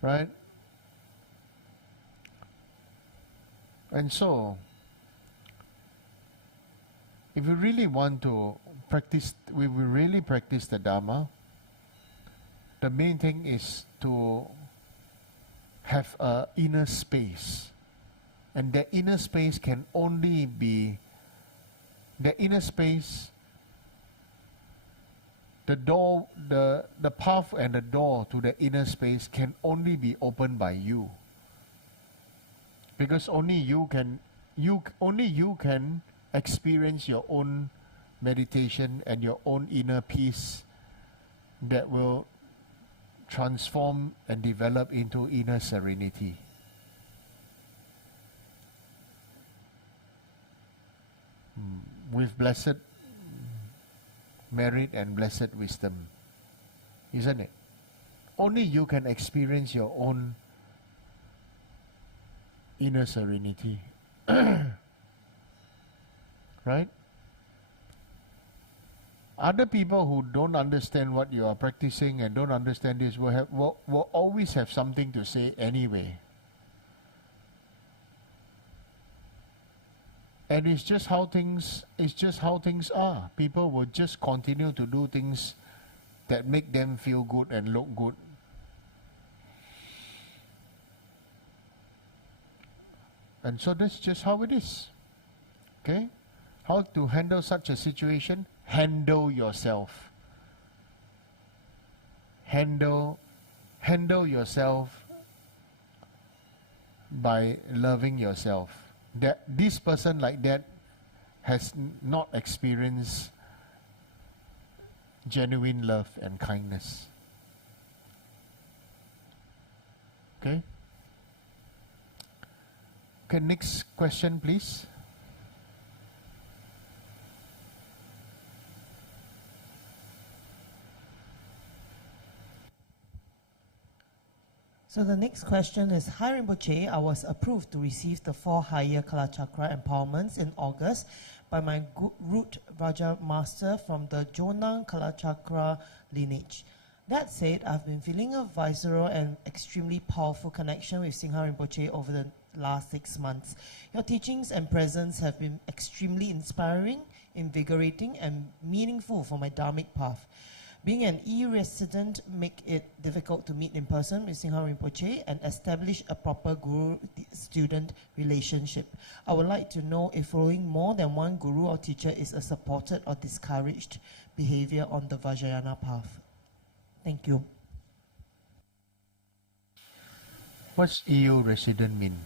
Right? And so, if we really want to practice, we will really practice the Dharma, the main thing is to have an inner space. And the inner space can only be the inner space, the door, the path and the door to the inner space can only be opened by you. Because only you can experience your own meditation and your own inner peace that will transform and develop into inner serenity. With blessed merit and blessed wisdom, isn't it? Only you can experience your own inner serenity. Right? Other people who don't understand what you are practicing and don't understand this will always have something to say anyway. And it's just how things are. People will just continue to do things that make them feel good and look good. And so that's just how it is. Okay? How to handle such a situation? Handle yourself. Handle yourself by loving yourself. That this person like that has not experienced genuine love and kindness. Okay? Okay, next question, please. So the next question is, Hi Rinpoche, I was approved to receive the 4 higher Kala Chakra empowerments in August by my root Raja Master from the Jonang Kala Chakra lineage. That said, I've been feeling a visceral and extremely powerful connection with Singha Rinpoche over the last 6 months. Your teachings and presence have been extremely inspiring, invigorating, and meaningful for my dharmic path. Being an e-resident make it difficult to meet in person with Singha Rinpoche and establish a proper guru-student relationship. I would like to know if following more than one guru or teacher is a supported or discouraged behavior on the Vajrayana path. Thank you. What's EU resident mean?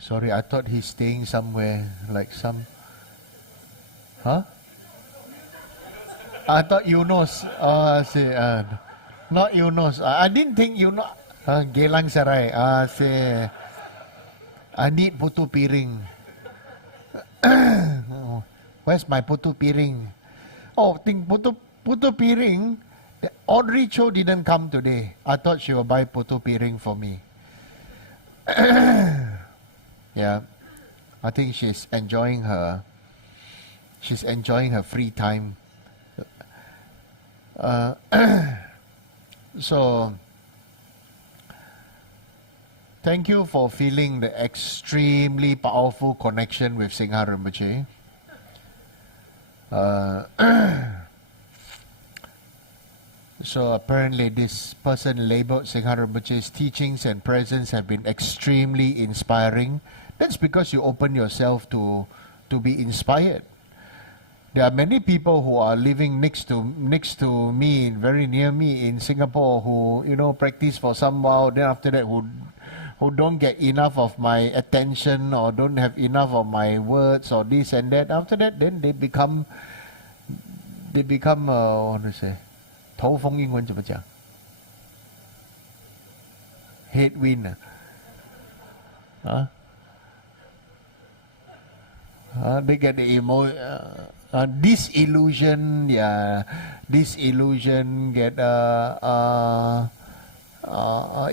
Sorry, I thought he's staying somewhere, like some... Huh? I thought Yunus. Not Yunus. I didn't think Yunus. Gelang Sarai. I need putu piring. Where's my putu piring? Oh, think putu piring. Audrey Cho didn't come today. I thought she will buy putu piring for me. Yeah, I think she's enjoying her free time. So, thank you for feeling the extremely powerful connection with Singha Rinpoche. So apparently this person labeled Singha Rinpoche's teachings and presence have been extremely inspiring. That's because you open yourself to be inspired. There are many people who are living next to me, very near me in Singapore, who practice for some while. Then after that, who don't get enough of my attention or don't have enough of my words or this and that. After that, then they become what to say? 头风英文怎么讲? Headwind. They get the disillusion, disillusion, get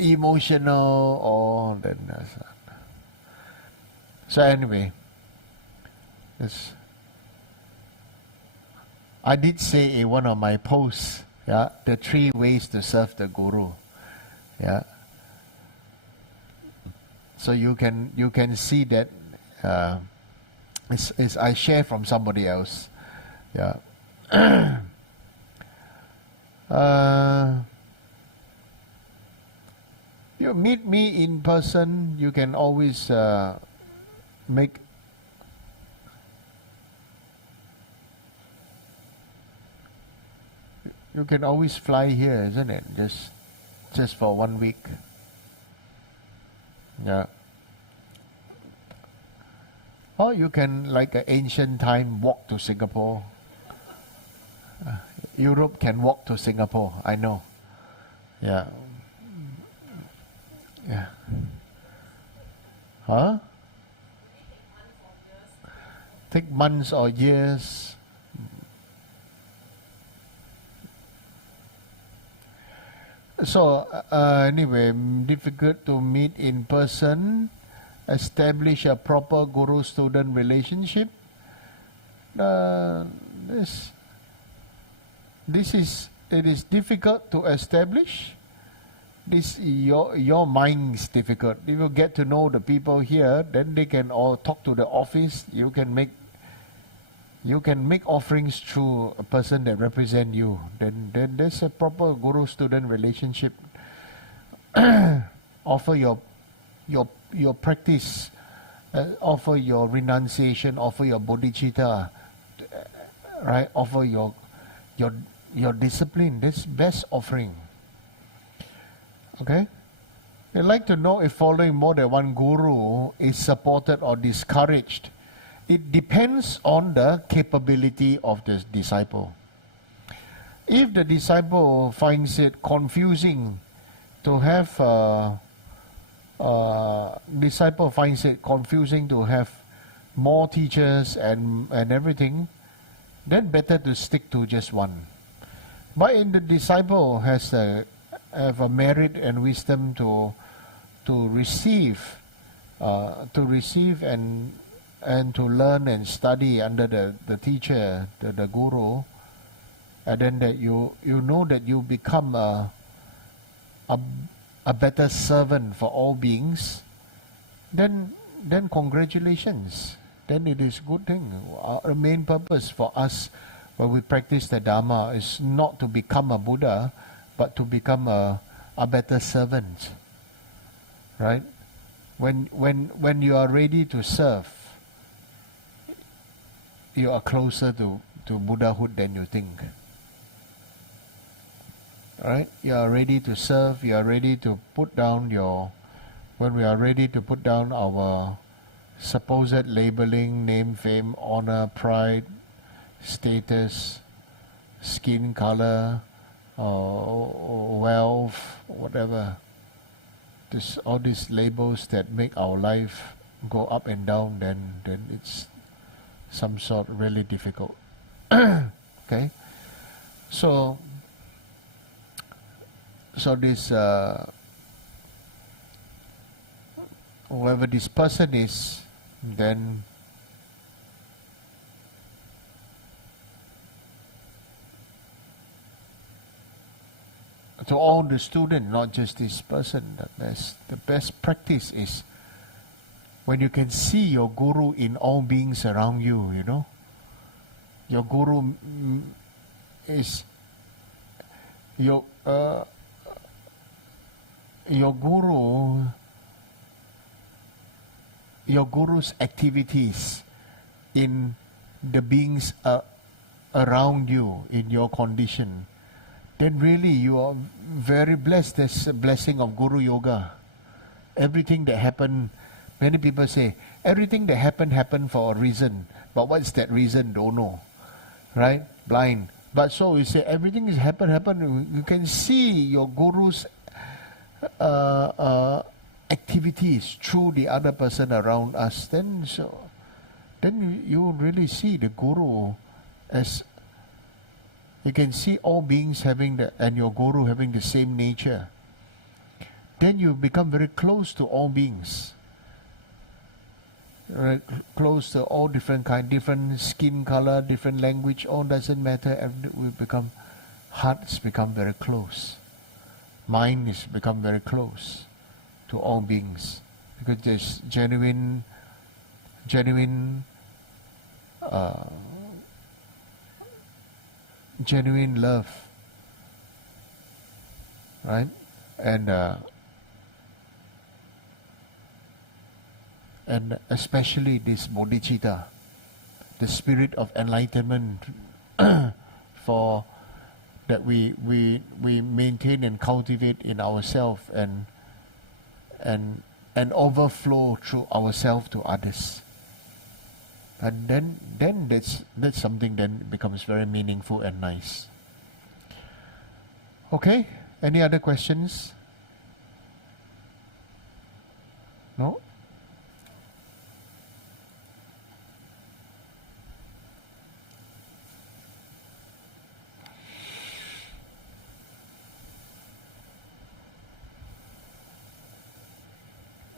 emotional, or then. So anyway, I did say in one of my posts, the 3 ways to serve the Guru. So you can see that is I share from somebody else. You meet me in person, you can always make you can always fly here, isn't it? Just for 1 week. Yeah. Or you can, like an ancient time, walk to Singapore. Europe can walk to Singapore, I know. Yeah. Yeah. Huh? Take months or years. So, anyway, difficult to meet in person, establish a proper guru-student relationship. It is difficult to establish. Your mind is difficult. If you get to know the people here, then they can all talk to the office. You can make offerings through a person that represent you. Then there's a proper guru-student relationship. Offer your practice, offer your renunciation, offer your bodhicitta, right? Offer your discipline. This best offering. Okay? I'd like to know if following more than one guru is supported or discouraged. It depends on the capability of the disciple. If the disciple finds it confusing to have more teachers and everything, then better to stick to just one. But if the disciple have a merit and wisdom to receive and to learn and study under the teacher, the guru, and then that you know that you become a better servant for all beings, then congratulations. Then it is a good thing. Our main purpose for us when we practice the Dharma is not to become a Buddha, but to become a better servant. Right? When you are ready to serve, you are closer to Buddhahood than you think. Right? You are ready to serve, you are ready to put down when we are ready to put down our supposed labeling, name, fame, honor, pride, status, skin color, wealth, whatever. All these labels that make our life go up and down, then it's some sort really difficult. Okay? So this whoever this person is, then to all the students, not just this person, the best practice is when you can see your guru in all beings around you, you know. Your guru is your guru's activities in the beings around you, in your condition, then really you are very blessed. There's a blessing of Guru Yoga. Everything that happened, many people say, everything that happened for a reason. But what's that reason? Don't know. Right? Blind. But so we say everything is happened. You can see your Guru's activities through the other person around us. Then you really see the Guru as, you can see all beings and your Guru having the same nature. Then you become very close to all beings. Right? Close to all different different skin color, different language, all doesn't matter. Hearts become very close. Mind is become very close to all beings. Because there's genuine love, right? And and especially this bodhicitta, the spirit of enlightenment for that we maintain and cultivate in ourselves and overflow through ourselves to others. And then that's something then becomes very meaningful and nice. Okay, any other questions? No?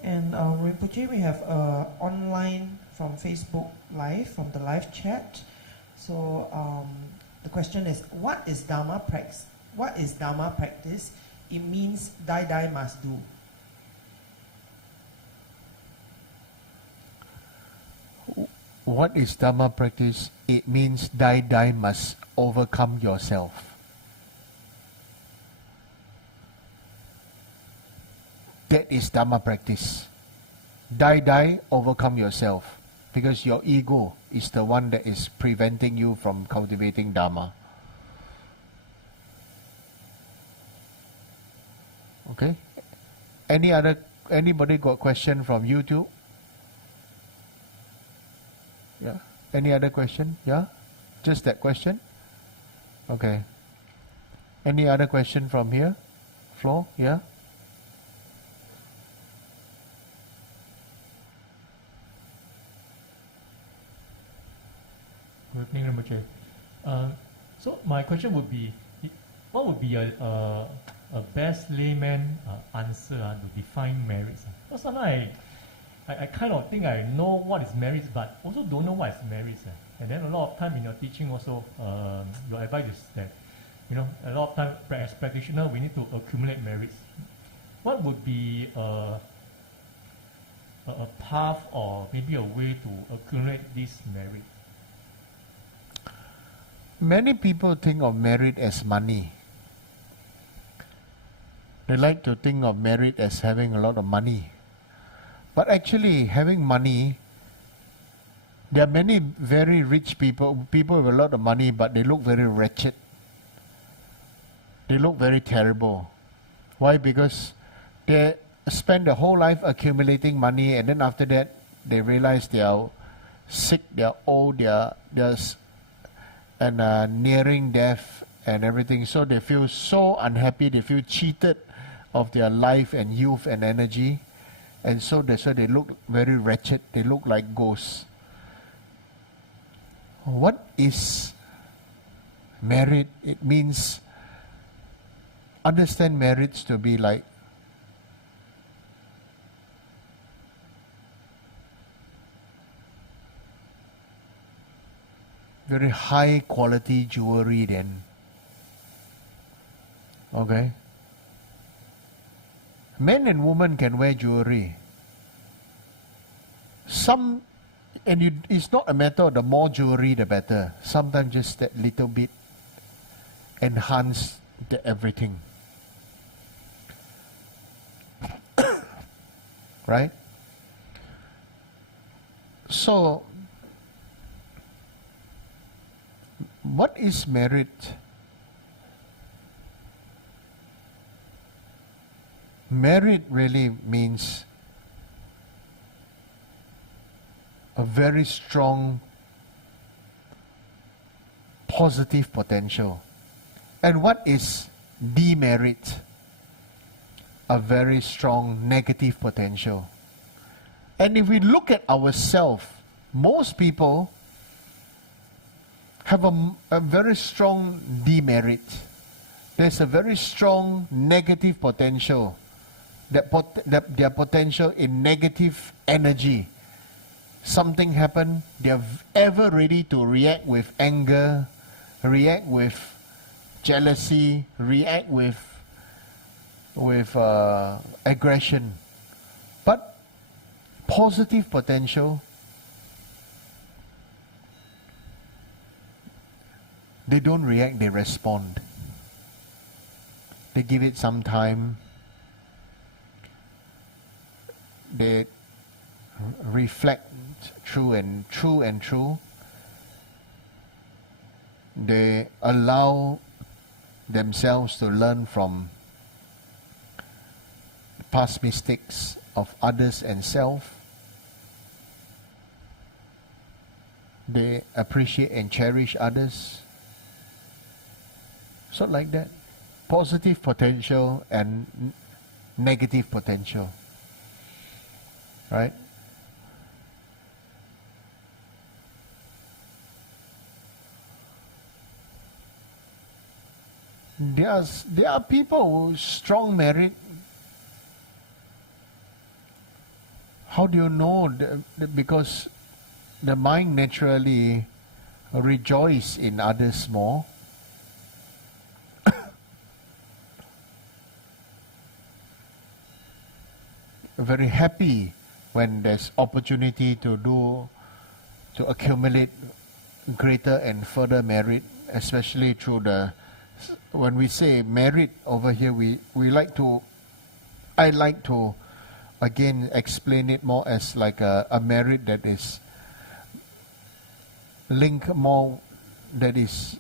And Rinpoche, we have online from Facebook Live, from the live chat. So the question is, what is Dharma practice? What is Dharma practice? It means die must do. What is Dharma practice? It means die must overcome yourself. That is Dharma practice. Die, overcome yourself. Because your ego is the one that is preventing you from cultivating Dharma. Okay? Anybody got question from YouTube? Yeah. Any other question? Yeah? Just that question? Okay. Any other question from here? Floor? Yeah? Good evening, Rinpoche. So my question would be, what would be a best layman answer to define merits? Because sometimes I kind of think I know what is merits, but also don't know what is merits. And then a lot of time in your teaching also, your advice is that, a lot of time as practitioner, we need to accumulate merits. What would be a path or maybe a way to accumulate this merit? Many people think of merit as money. They like to think of merit as having a lot of money. But actually, having money, there are many very rich people with a lot of money, but they look very wretched. They look very terrible. Why? Because they spend their whole life accumulating money, and then after that, they realize they are sick, they are old, they are nearing death and everything. So they feel so unhappy, they feel cheated of their life and youth and energy. And so that's why they look very wretched, they look like ghosts. What is merit? It means, understand merits to be like very high quality jewelry then. Okay? Men and women can wear jewelry. It's not a matter of the more jewelry the better. Sometimes just that little bit enhance the everything. Right? So, what is merit? Merit really means a very strong positive potential. And what is demerit? A very strong negative potential. And if we look at ourselves, most people have a very strong demerit. There's a very strong negative potential. Their potential in negative energy. Something happened, they're ever ready to react with anger, react with jealousy, react with aggression. But positive potential, they don't react, they respond. They give it some time. They reflect true and true, they allow themselves to learn from past mistakes of others and self. They appreciate and cherish others. So like that. Positive potential and negative potential. Right? There are people who strong merit. How do you know? Because the mind naturally rejoices in others more. Very happy when there's opportunity to accumulate greater and further merit, especially through when we say merit over here, I like to again explain it more as like a merit that is linked more, that is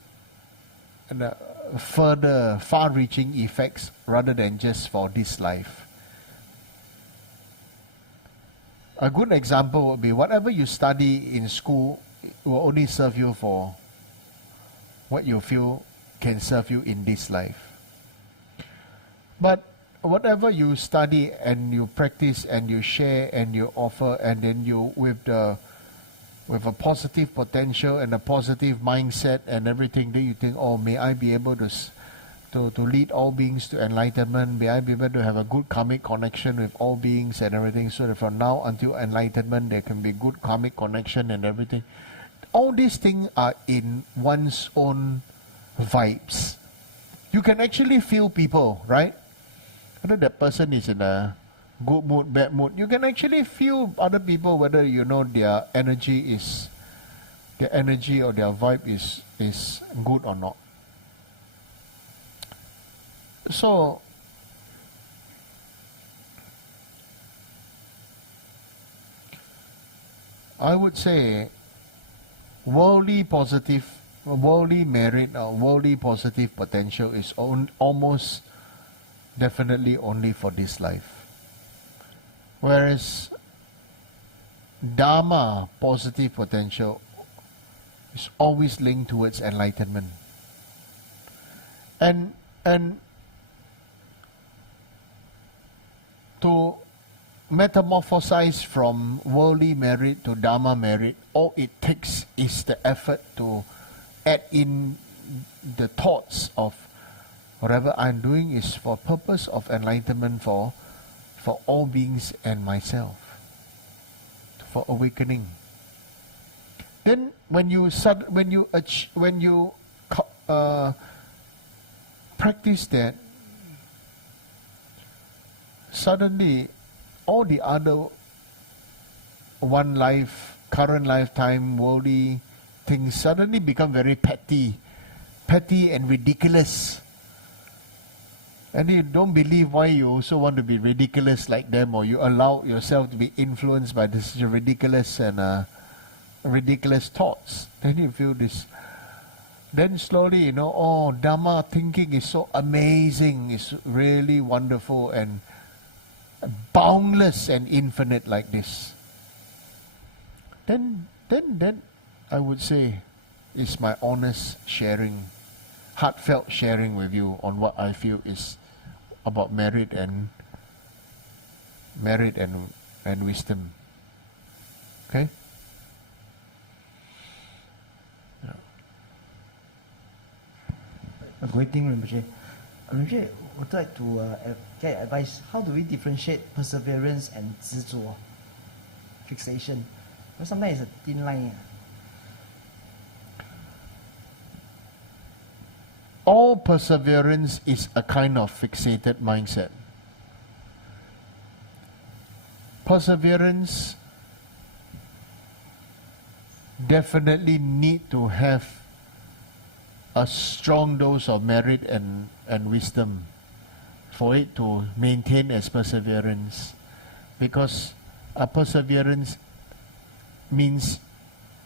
further far-reaching effects rather than just for this life. A good example would be whatever you study in school will only serve you for what you feel can serve you in this life. But whatever you study and you practice and you share and you offer, and then you with a positive potential and a positive mindset and everything, then you think, oh, may I be able to lead all beings to enlightenment, may I be able to have a good karmic connection with all beings and everything, so that from now until enlightenment there can be good karmic connection and everything. All these things are in one's own vibes. You can actually feel people, right? Whether that person is in a good mood, bad mood, you can actually feel other people, whether you know their energy or their vibe is good or not. So, I would say worldly merit or worldly positive potential is almost definitely only for this life. Whereas Dharma positive potential is always linked towards enlightenment. And to metamorphosize from worldly merit to Dharma merit, all it takes is the effort to add in the thoughts of whatever I'm doing is for purpose of enlightenment for all beings and myself, for awakening. Then when you practice that, suddenly all the other current lifetime, worldly things suddenly become very petty and ridiculous. And you don't believe why you also want to be ridiculous like them, or you allow yourself to be influenced by this ridiculous and ridiculous thoughts. Then you feel this. Then slowly, Dharma thinking is so amazing, it's really wonderful and boundless and infinite like this. Then I would say is my honest sharing, heartfelt sharing with you on what I feel is about merit and wisdom. Okay? A great thing, Rinpoche. Rinpoche, would like to get advice. How do we differentiate perseverance and 执着, fixation? Because sometimes it's a thin line. All perseverance is a kind of fixated mindset. Perseverance definitely need to have a strong dose of merit and wisdom for it to maintain as perseverance. Because perseverance means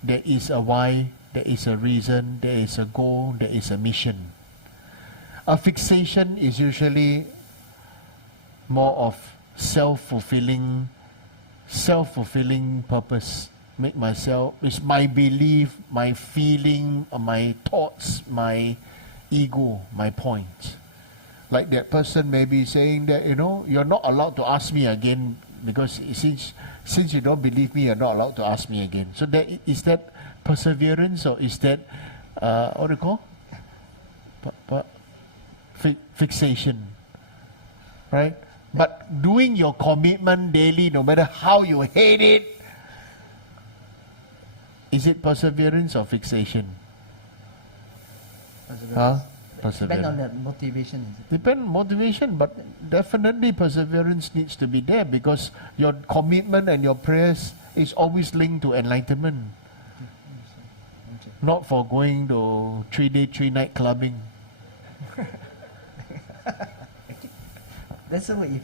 there is a why, there is a reason, there is a goal, there is a mission. A fixation is usually more of self-fulfilling purpose. Make myself, it's my belief, my feeling, my thoughts, my ego, my point. Like that person may be saying that, you're not allowed to ask me again because since you don't believe me, you're not allowed to ask me again. So is that perseverance, or is that, what do you call? Fixation, right? But doing your commitment daily, no matter how you hate it, is it perseverance or fixation? Perseverance. Perseverance. Depend on the motivation. Depend on motivation, but definitely perseverance needs to be there because your commitment and your prayers is always linked to enlightenment. Not for going to 3-day, 3-night clubbing. That's why if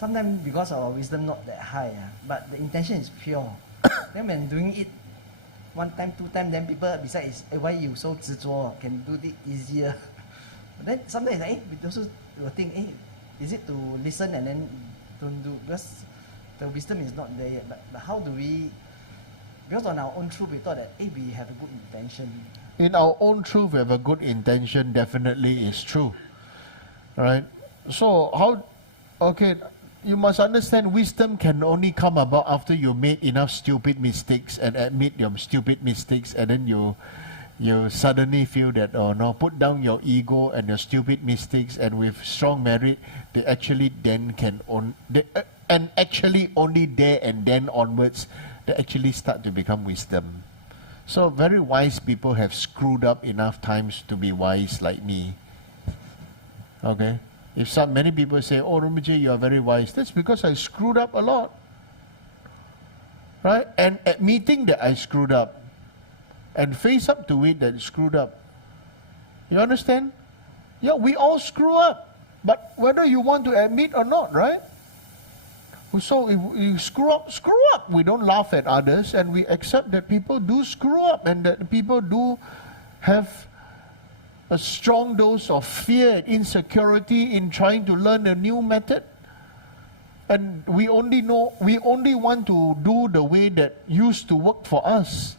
sometimes because our wisdom not that high, but the intention is pure. Then when doing it 1 time, 2 time, then people besides why you so 执着 can do it easier. But then sometimes we also will think, is it to listen and then don't do, because the wisdom is not there yet. But how do we, because on our own truth we thought that we have a good intention. In our own truth we have a good intention, definitely is true. Right? So you must understand wisdom can only come about after you made enough stupid mistakes and admit your stupid mistakes, and then you suddenly feel that, put down your ego and your stupid mistakes, and with strong merit, they actually then and actually only there and then onwards, they actually start to become wisdom. So very wise people have screwed up enough times to be wise like me. Okay? If many people say, oh, Rinpoche, you are very wise, that's because I screwed up a lot. Right? And admitting that I screwed up and face up to it that I screwed up. You understand? Yeah, we all screw up. But whether you want to admit or not, right? So if you screw up. We don't laugh at others, and we accept that people do screw up and that people do have a strong dose of fear and insecurity in trying to learn a new method. And we only want to do the way that used to work for us.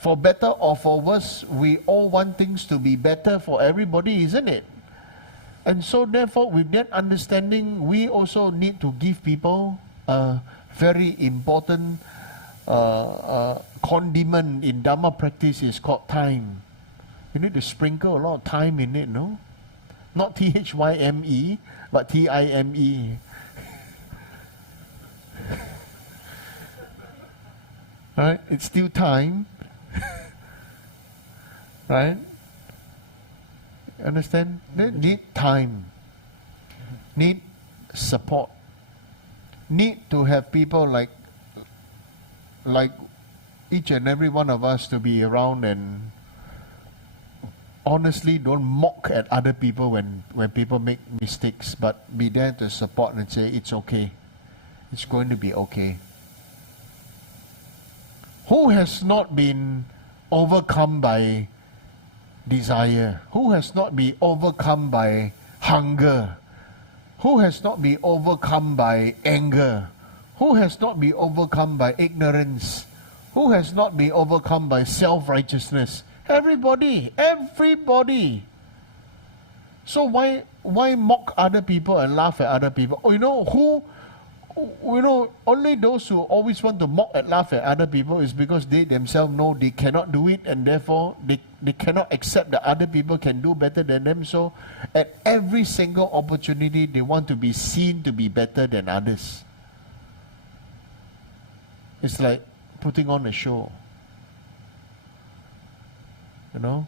For better or for worse, we all want things to be better for everybody, isn't it? And so therefore, with that understanding, we also need to give people a very important condiment in Dharma practice is called time. You need to sprinkle a lot of time in it, no? Not THYME, but TIME. Right? It's still time. Right? Understand? They need time. Need support. Need to have people like each and every one of us to be around and honestly don't mock at other people when people make mistakes, but be there to support and say it's okay. It's going to be okay. Who has not been overcome by desire? Who has not been overcome by hunger? Who has not been overcome by anger? Who has not been overcome by ignorance? Who has not been overcome by self-righteousness? Everybody. So why mock other people and laugh at other people? Only those who always want to mock and laugh at other people is because they themselves know they cannot do it, and therefore they cannot accept that other people can do better than them. So at every single opportunity, they want to be seen to be better than others. It's like putting on a show. You know?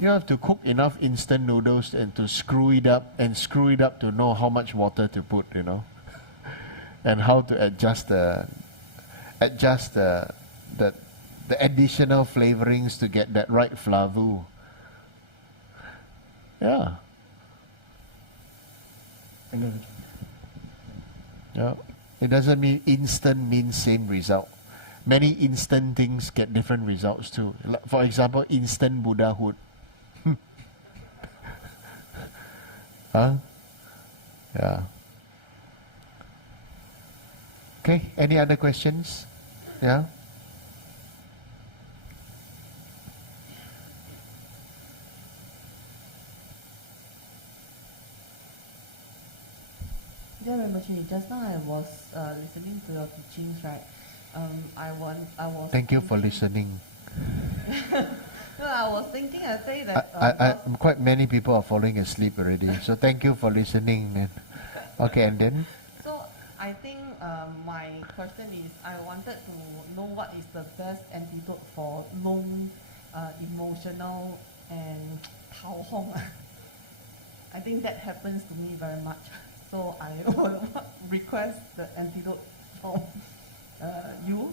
You have to cook enough instant noodles and to screw it up to know how much water to put, and how to adjust the additional flavorings to get that right flavor. Yeah. Thank you. Yeah. It doesn't mean instant means same result. Many instant things get different results too. For example, instant Buddhahood. Huh? Yeah. Okay, any other questions? Yeah? Dear Rinpoche, just now I was listening to your teachings, right? I was. Thank you for listening. No, I was thinking. I say that. Quite many people are falling asleep already. So thank you for listening, man. Okay, and then? So I think my question is, I wanted to know what is the best antidote for low emotional and tao hong. I think that happens to me very much. So I will request the antidote from you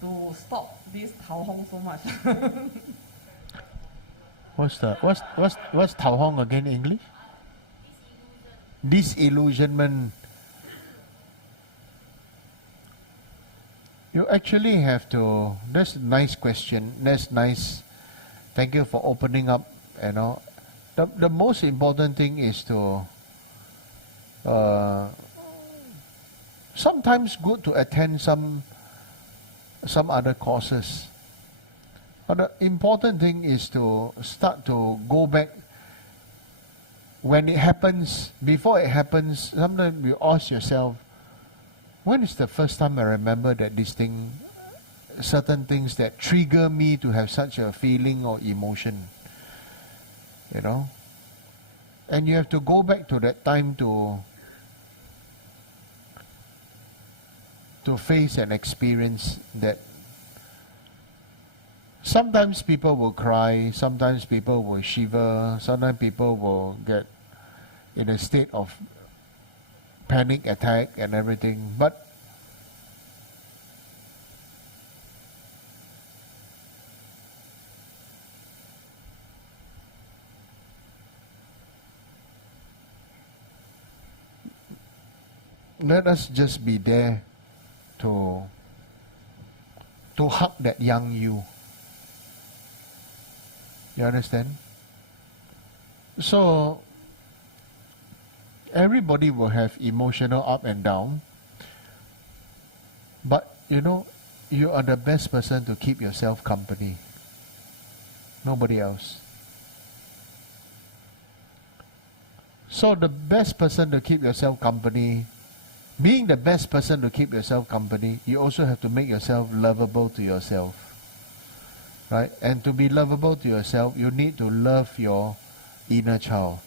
to stop this tao hong so much. What's Tao Hong again in English? Disillusionment. You actually have to. That's a nice question. That's nice. Thank you for opening up. You know, the most important thing is to. Sometimes good to attend some other courses. But the important thing is to start to go back. When it happens, before it happens, sometimes you ask yourself, when is the first time I remember that this thing, certain things that trigger me to have such a feeling or emotion, you know? And you have to go back to that time to face and experience that. Sometimes people will cry, sometimes people will shiver, sometimes people will get in a state of panic attack and everything. But let us just be there to hug that young you. You understand? So, everybody will have emotional up and down. But, you know, you are the best person to keep yourself company. Nobody else. So, the best person to keep yourself company, being the best person to keep yourself company, you also have to make yourself lovable to yourself. Right? And to be lovable to yourself, you need to love your inner child.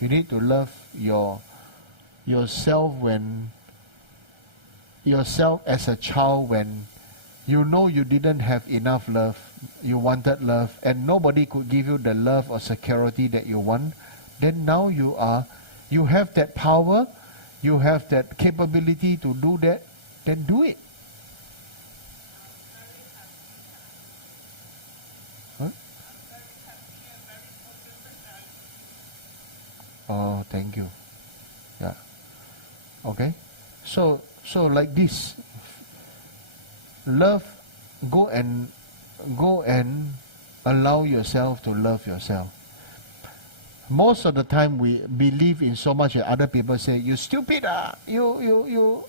You need to love yourself as a child when you know you didn't have enough love, you wanted love, and nobody could give you the love or security that you want. Then now you have that power, you have that capability to do that, then do it. Oh, thank you. Yeah. Okay. So like this. Love, go and allow yourself to love yourself. Most of the time we believe in so much that other people say, you stupid, you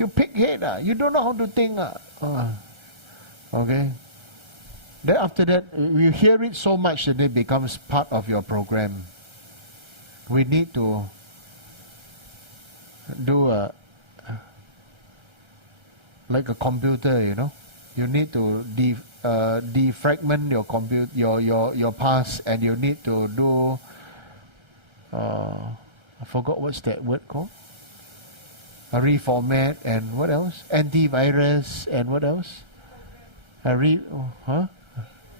pighead, you don't know how to think. Okay. Then after that, you hear it so much that it becomes part of your program. We need to do like a computer, you know. You need to defragment your past, and you need to do. I forgot what's that word called. A reformat, and what else? Antivirus, and what else? A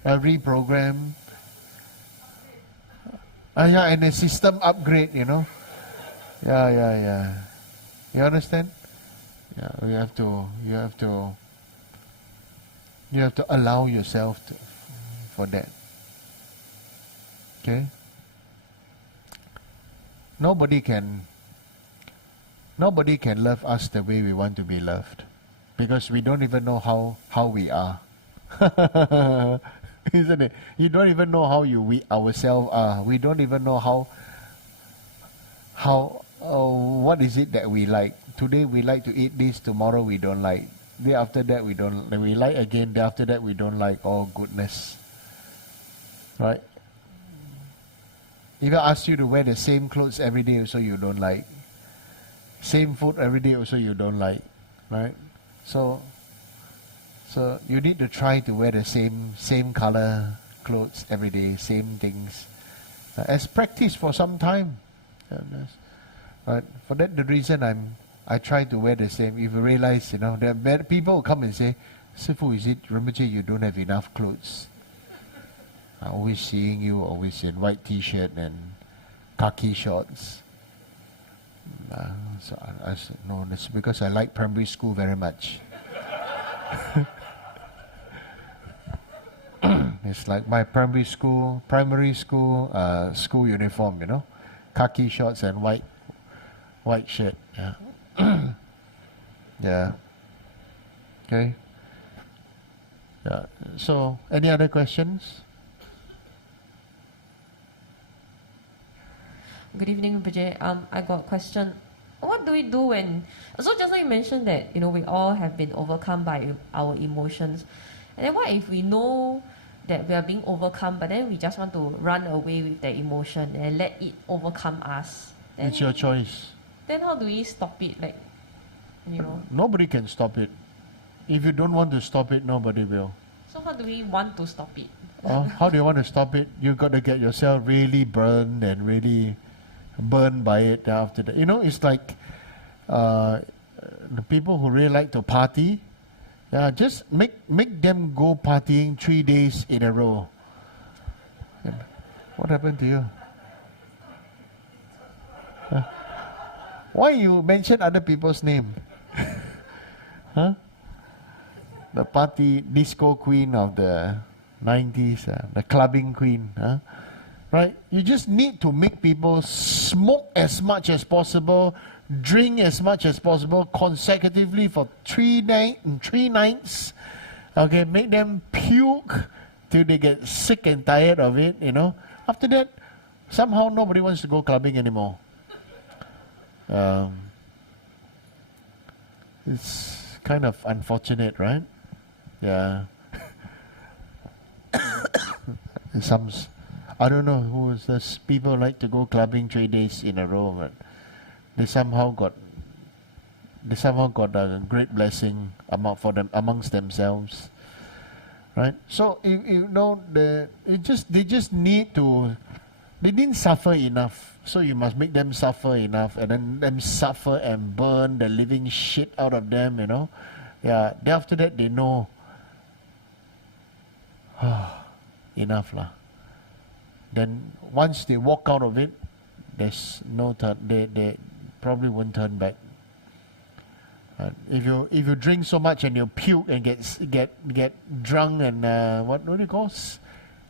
reprogram. Yeah, and a system upgrade, you know. Yeah. You understand? Yeah, you have to allow yourself for that. Okay? Nobody can nobody can love us the way we want to be loved, because we don't even know how we are. Isn't it? You don't even know how we ourselves are. We don't even know what is it that we like. Today we like to eat this, tomorrow we don't like. Day after that we don't, we like again, day after that we don't like. Oh goodness. Right? If I ask you to wear the same clothes every day also you don't like. Same food every day also you don't like. Right? So you need to try to wear the same color clothes every day, same things. As practice for some time. Right? For that the reason I try to wear the same. If you realize, there are people who come and say, Sifu, is it Rinpoche you don't have enough clothes? I'm always seeing you always in white t-shirt and khaki shorts. So I said, no, it's because I like primary school very much. It's like my primary school school uniform, khaki shorts and white shirt. Yeah. Yeah. Okay. Yeah. So, any other questions? Good evening, Rinpoche. I got a question. What do we do when... So just now you mentioned that, we all have been overcome by our emotions. And then what if we know that we are being overcome, but then we just want to run away with the emotion and let it overcome us? Then, It's your choice. Then how do we stop it? Nobody can stop it. If you don't want to stop it, nobody will. So how do we want to stop it? How do you want to stop it? You've got to get yourself really burned and really burned by it after that. It's like the people who really like to party. Just make them go partying 3 days in a row. What happened to you? Why you mention other people's name? Huh? The party disco queen of the 90s, the clubbing queen. Right? You just need to make people smoke as much as possible, drink as much as possible consecutively for 3 nights. Okay, make them puke till they get sick and tired of it, After that, somehow nobody wants to go clubbing anymore. It's kind of unfortunate, right? Yeah. I don't know who is this. People like to go clubbing 3 days in a row, but they somehow got a great blessing amongst themselves, right? So they didn't suffer enough. So you must make them suffer enough, and then them suffer and burn the living shit out of them, Yeah. Then after that they know, enough lah. Then once they walk out of it, there's no turn. They probably won't turn back. If you drink so much and you puke and get drunk and what do you call?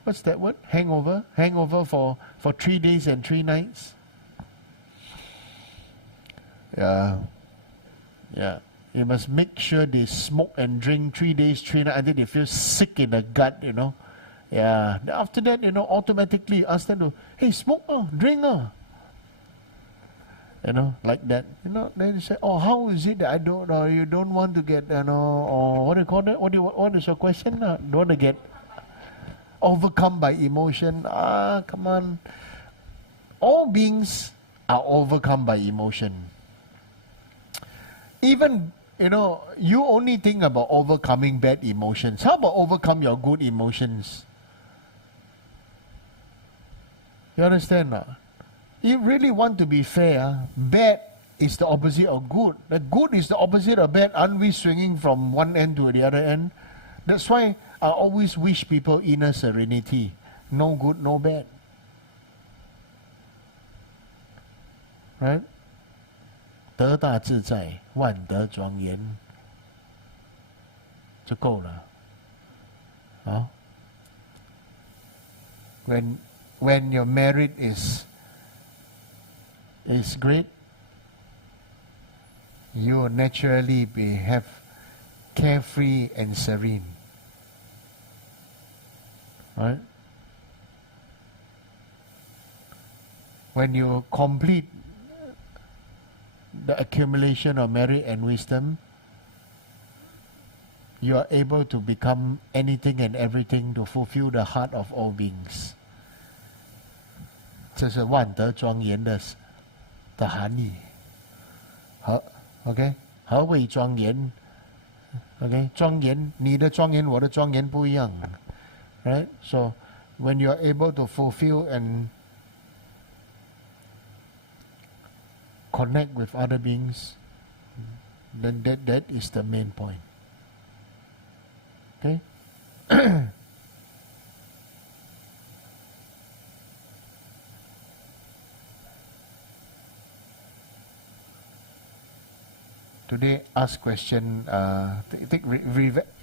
What's that word? Hangover for 3 days and 3 nights. Yeah. You must make sure they smoke and drink 3 days, 3 nights until they feel sick in the gut, Yeah. After that, automatically ask them to, hey, smoke, drink, like that. Then you say, oh, how is it that you don't want to get, or what do you call that? What is your question? Don't want to get overcome by emotion. Come on. All beings are overcome by emotion. Even, you only think about overcoming bad emotions. How about overcome your good emotions? You understand? You really want to be fair. Bad is the opposite of good. The good is the opposite of bad. Aren't we swinging from one end to the other end? That's why I always wish people inner serenity. No good, no bad. Right? 得大自在，万德庄严，就够了。好。When your merit is great, you will naturally have carefree and serene. Right? When you complete the accumulation of merit and wisdom, you are able to become anything and everything to fulfill the heart of all beings. 这是万德庄严的含义。OK， 何谓庄严 ？OK， 庄严，你的庄严，我的庄严不一样。Right? So, when you are able to fulfill and connect with other beings, then that is the main point. Okay? Today, ask question, take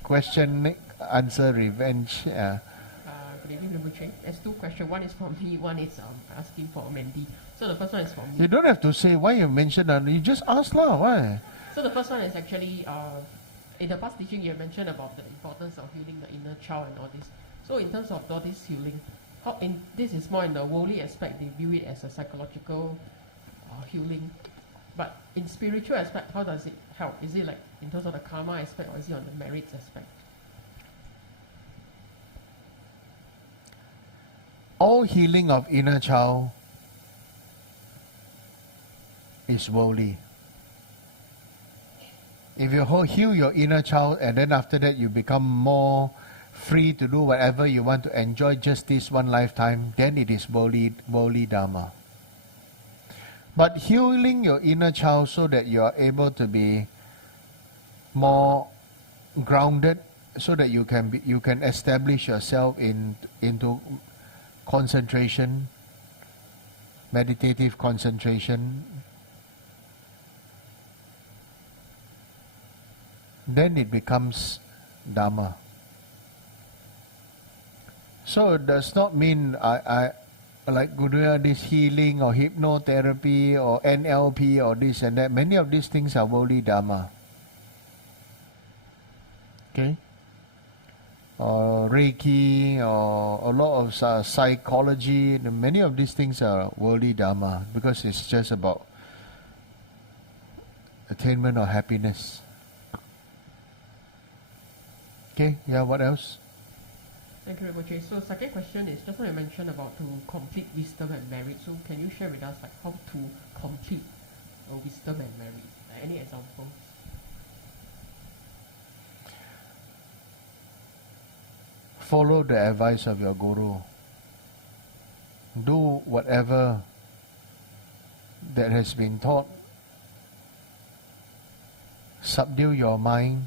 question, answer, revenge. Good evening, Rinpoche. There's two questions. One is from me, one is asking for Mandy. So the first one is from me. You don't have to say why you mentioned, you just ask lah, why? So the first one is actually, in the past teaching you mentioned about the importance of healing the inner child and all this. So in terms of all this healing, this is more in the worldly aspect, they view it as a psychological healing. But in spiritual aspect, how does it help? Is it like in terms of the karma aspect or is it on the merits aspect? All healing of inner child is worldly. If you heal your inner child and then after that you become more free to do whatever you want to enjoy just this one lifetime, then it is worldly Dharma. But healing your inner child so that you are able to be more grounded, so that you can establish yourself into concentration, meditative concentration, then it becomes Dharma. So it does not mean I like Guru, this healing or hypnotherapy or NLP or this and that. Many of these things are worldly Dharma. Okay? Or Reiki or a lot of psychology. Many of these things are worldly Dharma because it's just about attainment of happiness. Okay, yeah, what else? Thank you, Rinpoche. So second question is, just now you mentioned about to complete wisdom and merit. So can you share with us like how to complete wisdom and merit? Like any examples? Follow the advice of your Guru. Do whatever that has been taught. Subdue your mind.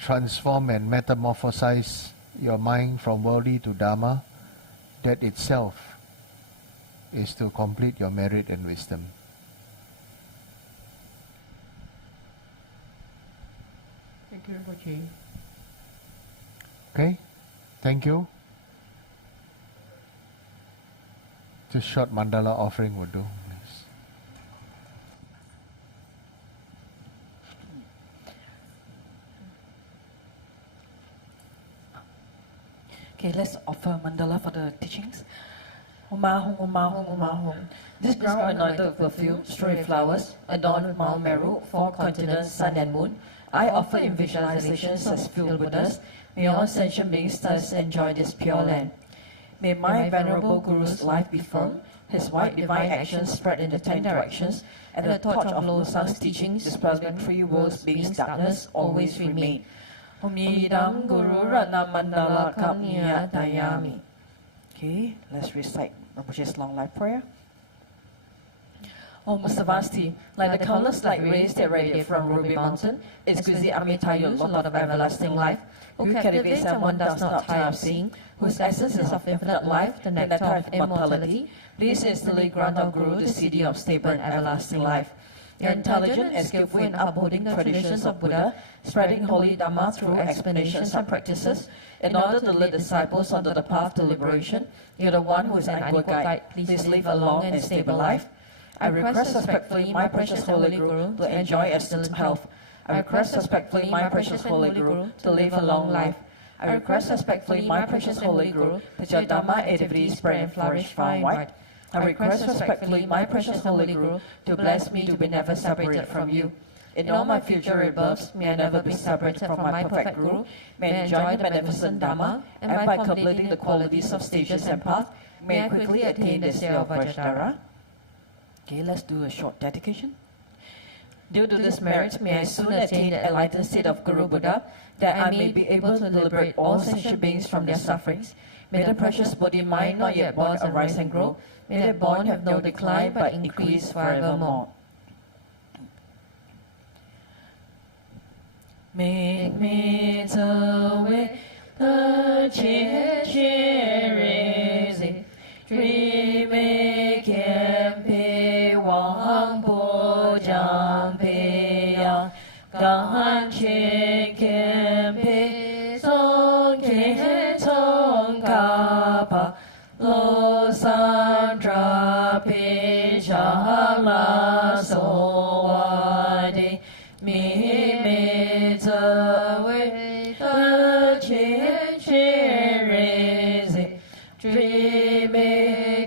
Transform and metamorphosize your mind from worldly to Dharma. That itself is to complete your merit and wisdom. Thank you, Rinpoche. Okay, thank you. Just short mandala offering would do. Yes. Okay, let's offer mandala for the teachings. Umahung, umahung, umahung. This ground anointed with perfume, strewn with flowers, adorned with Mount Meru, 4 continents, sun and moon. I offer in visualizations as filled Buddhas. May all sentient beings thus enjoy this pure land. May my venerable Guru's life be firm, his white divine actions spread in the 10 directions, and the torch of Losang's teachings dispelling 3 worlds beings' darkness always remain. Umidam Guru Rana Mandala Kamya Dayami. Okay, let's recite Rinpoche's long life prayer. O Mustavasti, like the countless light rays that radiate from Ruby Mountain, exquisite Amitabha, Lord of everlasting life, who captivates and one does not tire of seeing, whose essence is of infinite life, the nectar of immortality, please instantly grant our Guru the CD of stable and everlasting life. You're intelligent and skillful in upholding the traditions of Buddha, spreading holy Dharma through explanations and practices, in order to lead disciples onto the path to liberation. You're the one who is an unequal guide. Please live a long and stable life. I request respectfully, my precious Holy Guru, to enjoy excellent health. I request respectfully, my precious Holy Guru, to live a long life. I request respectfully, my precious Holy Guru, that your Dharma activities spread and flourish far and wide. I request respectfully, my precious Holy Guru, to bless me to be never separated from you. In all my future rebirths, may I never be separated from my perfect Guru, may I enjoy the beneficent Dharma, and by completing the qualities of stages and path, may I quickly attain the state of Vajrayana. Okay, let's do a short dedication. Due to this merit, may I soon attain the enlightened state of Guru Buddha, that I may be able to liberate all sentient beings from their sufferings. May the precious Bodhi mind not yet born arise and grow. May that born have no decline but increase forevermore. Make me the way, the raising, dream can be one bo jang pe yang, gan chen can be song can song ka pa, lo san tra pe sha la so wa de, me the way, the chen raising, dream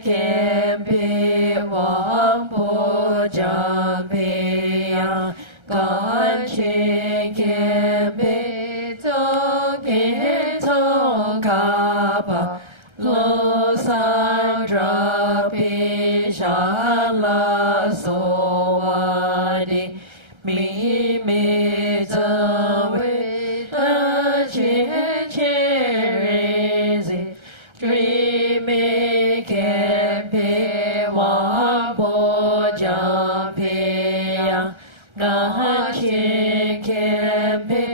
can be one bo jang pe yang, gan chen can be song can song ka pa, lo san tra pe sha la so wa de, me the way, the raising, dream can be one bo jang pe yang, gan chen can be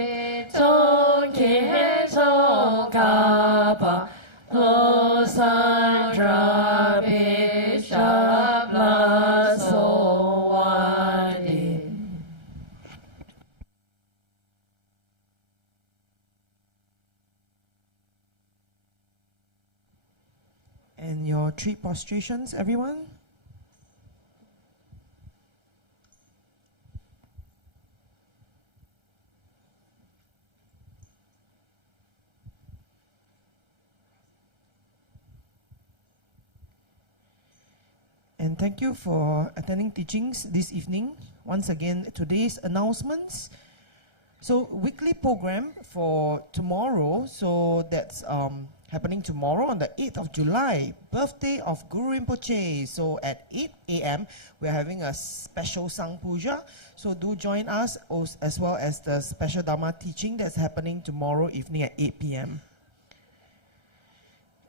song ka pa, lo san tra pe sha la so wa de. And your 3 prostrations, everyone. And thank you for attending teachings this evening. Once again, today's announcements. So, weekly program for tomorrow. So, that's happening tomorrow on the 8th of July, birthday of Guru Rinpoche. So, at 8 a.m., we're having a special Sang Puja. So, do join us, as well as the special Dharma teaching that's happening tomorrow evening at 8 p.m.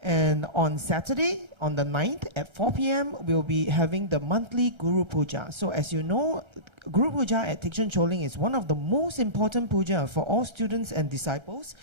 And on Saturday, on the 9th at 4 p.m., we'll be having the monthly Guru Puja. So as you know, Guru Puja at Tikchen Choling is one of the most important puja for all students and disciples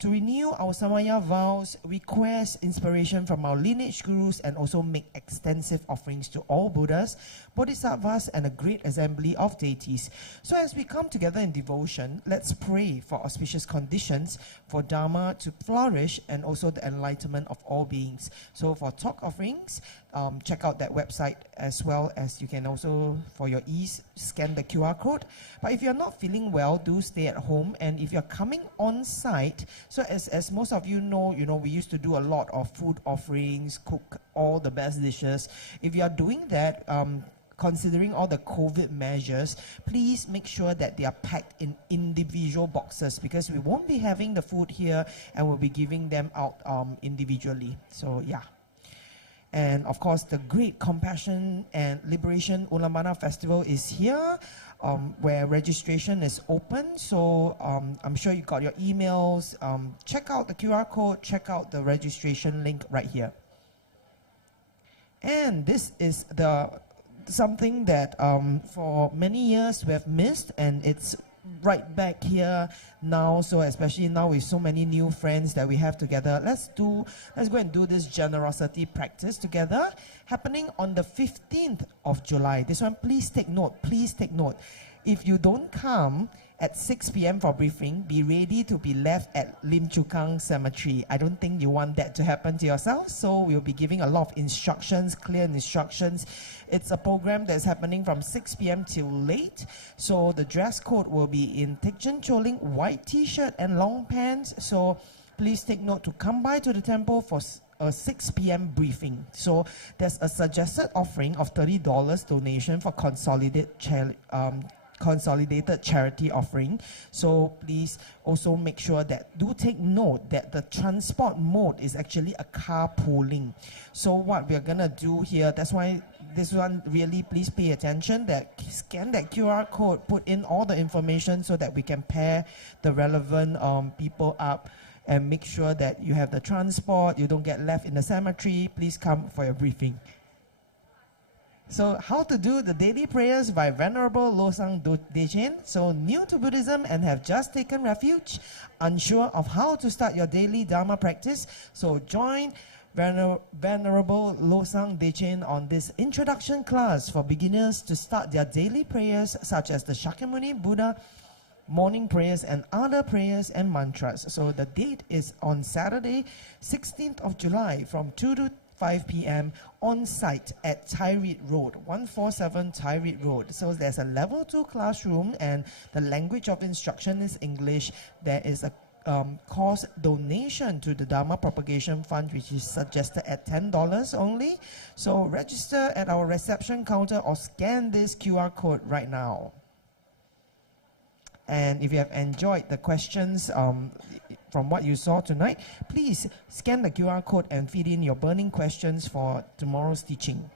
to renew our Samaya vows, request inspiration from our lineage gurus, and also make extensive offerings to all Buddhas, Bodhisattvas, and a great assembly of deities. So as we come together in devotion, let's pray for auspicious conditions for Dharma to flourish and also the enlightenment of all beings. So for talk offerings, check out that website, as well as you can also, for your ease, scan the QR code. But if you're not feeling well, do stay at home. And if you're coming on site, so as most of you know, we used to do a lot of food offerings, cook all the best dishes. If you are doing that, considering all the COVID measures, please make sure that they are packed in individual boxes, because we won't be having the food here and we'll be giving them out individually. So yeah. And of course, the Great Compassion and Liberation Ulamana Festival is here, where registration is open. So I'm sure you got your emails. Check out the QR code, check out the registration link right here. And this is something that for many years we have missed, and it's right back here now. So especially now with so many new friends that we have together, let's go and do this generosity practice together, happening on the 15th of July. This one, please take note. if you don't come at 6 p.m. for briefing, be ready to be left at Lim Chu Kang Cemetery. I don't think you want that to happen to yourself, so we'll be giving a lot of instructions, clear instructions. It's a program that's happening from 6 p.m. till late, so the dress code will be in Tikchen Choling, white t-shirt and long pants, so please take note to come by to the temple for a 6 p.m. briefing. So there's a suggested offering of $30 donation for consolidated charity offering. So please also make sure that, do take note that the transport mode is actually a carpooling. So what we're gonna do here, that's why this one really please pay attention, that scan that QR code, put in all the information so that we can pair the relevant people up and make sure that you have the transport, you don't get left in the cemetery. Please come for your briefing. So how to do the daily prayers by Venerable Losang Dejin. So new to Buddhism and have just taken refuge, unsure of how to start your daily Dharma practice. So join Venerable Losang Dejin on this introduction class for beginners to start their daily prayers, such as the Shakyamuni Buddha morning prayers and other prayers and mantras. So the date is on Saturday, 16th of July from 2 to 5 p.m. on site at Tyree Road, 147 Tyree Road. So there's a level 2 classroom and the language of instruction is English. There is a cost donation to the Dharma Propagation Fund, which is suggested at $10 only. So register at our reception counter or scan this QR code right now. And if you have enjoyed the questions from what you saw tonight, please scan the QR code and feed in your burning questions for tomorrow's teaching.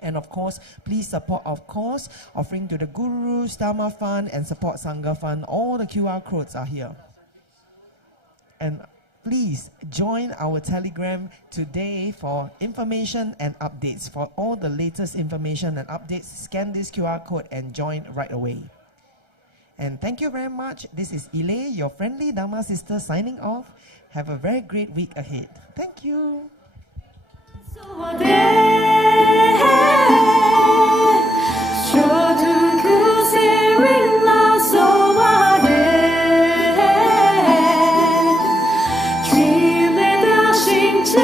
And of course, please support, offering to the Guru's Dharma Fund and support Sangha Fund. All the QR codes are here. And please join our Telegram today for information and updates. For all the latest information and updates, scan this QR code and join right away. And thank you very much. This is Ile, your friendly Dharma sister, signing off. Have a very great week ahead. Thank you. Chile的心间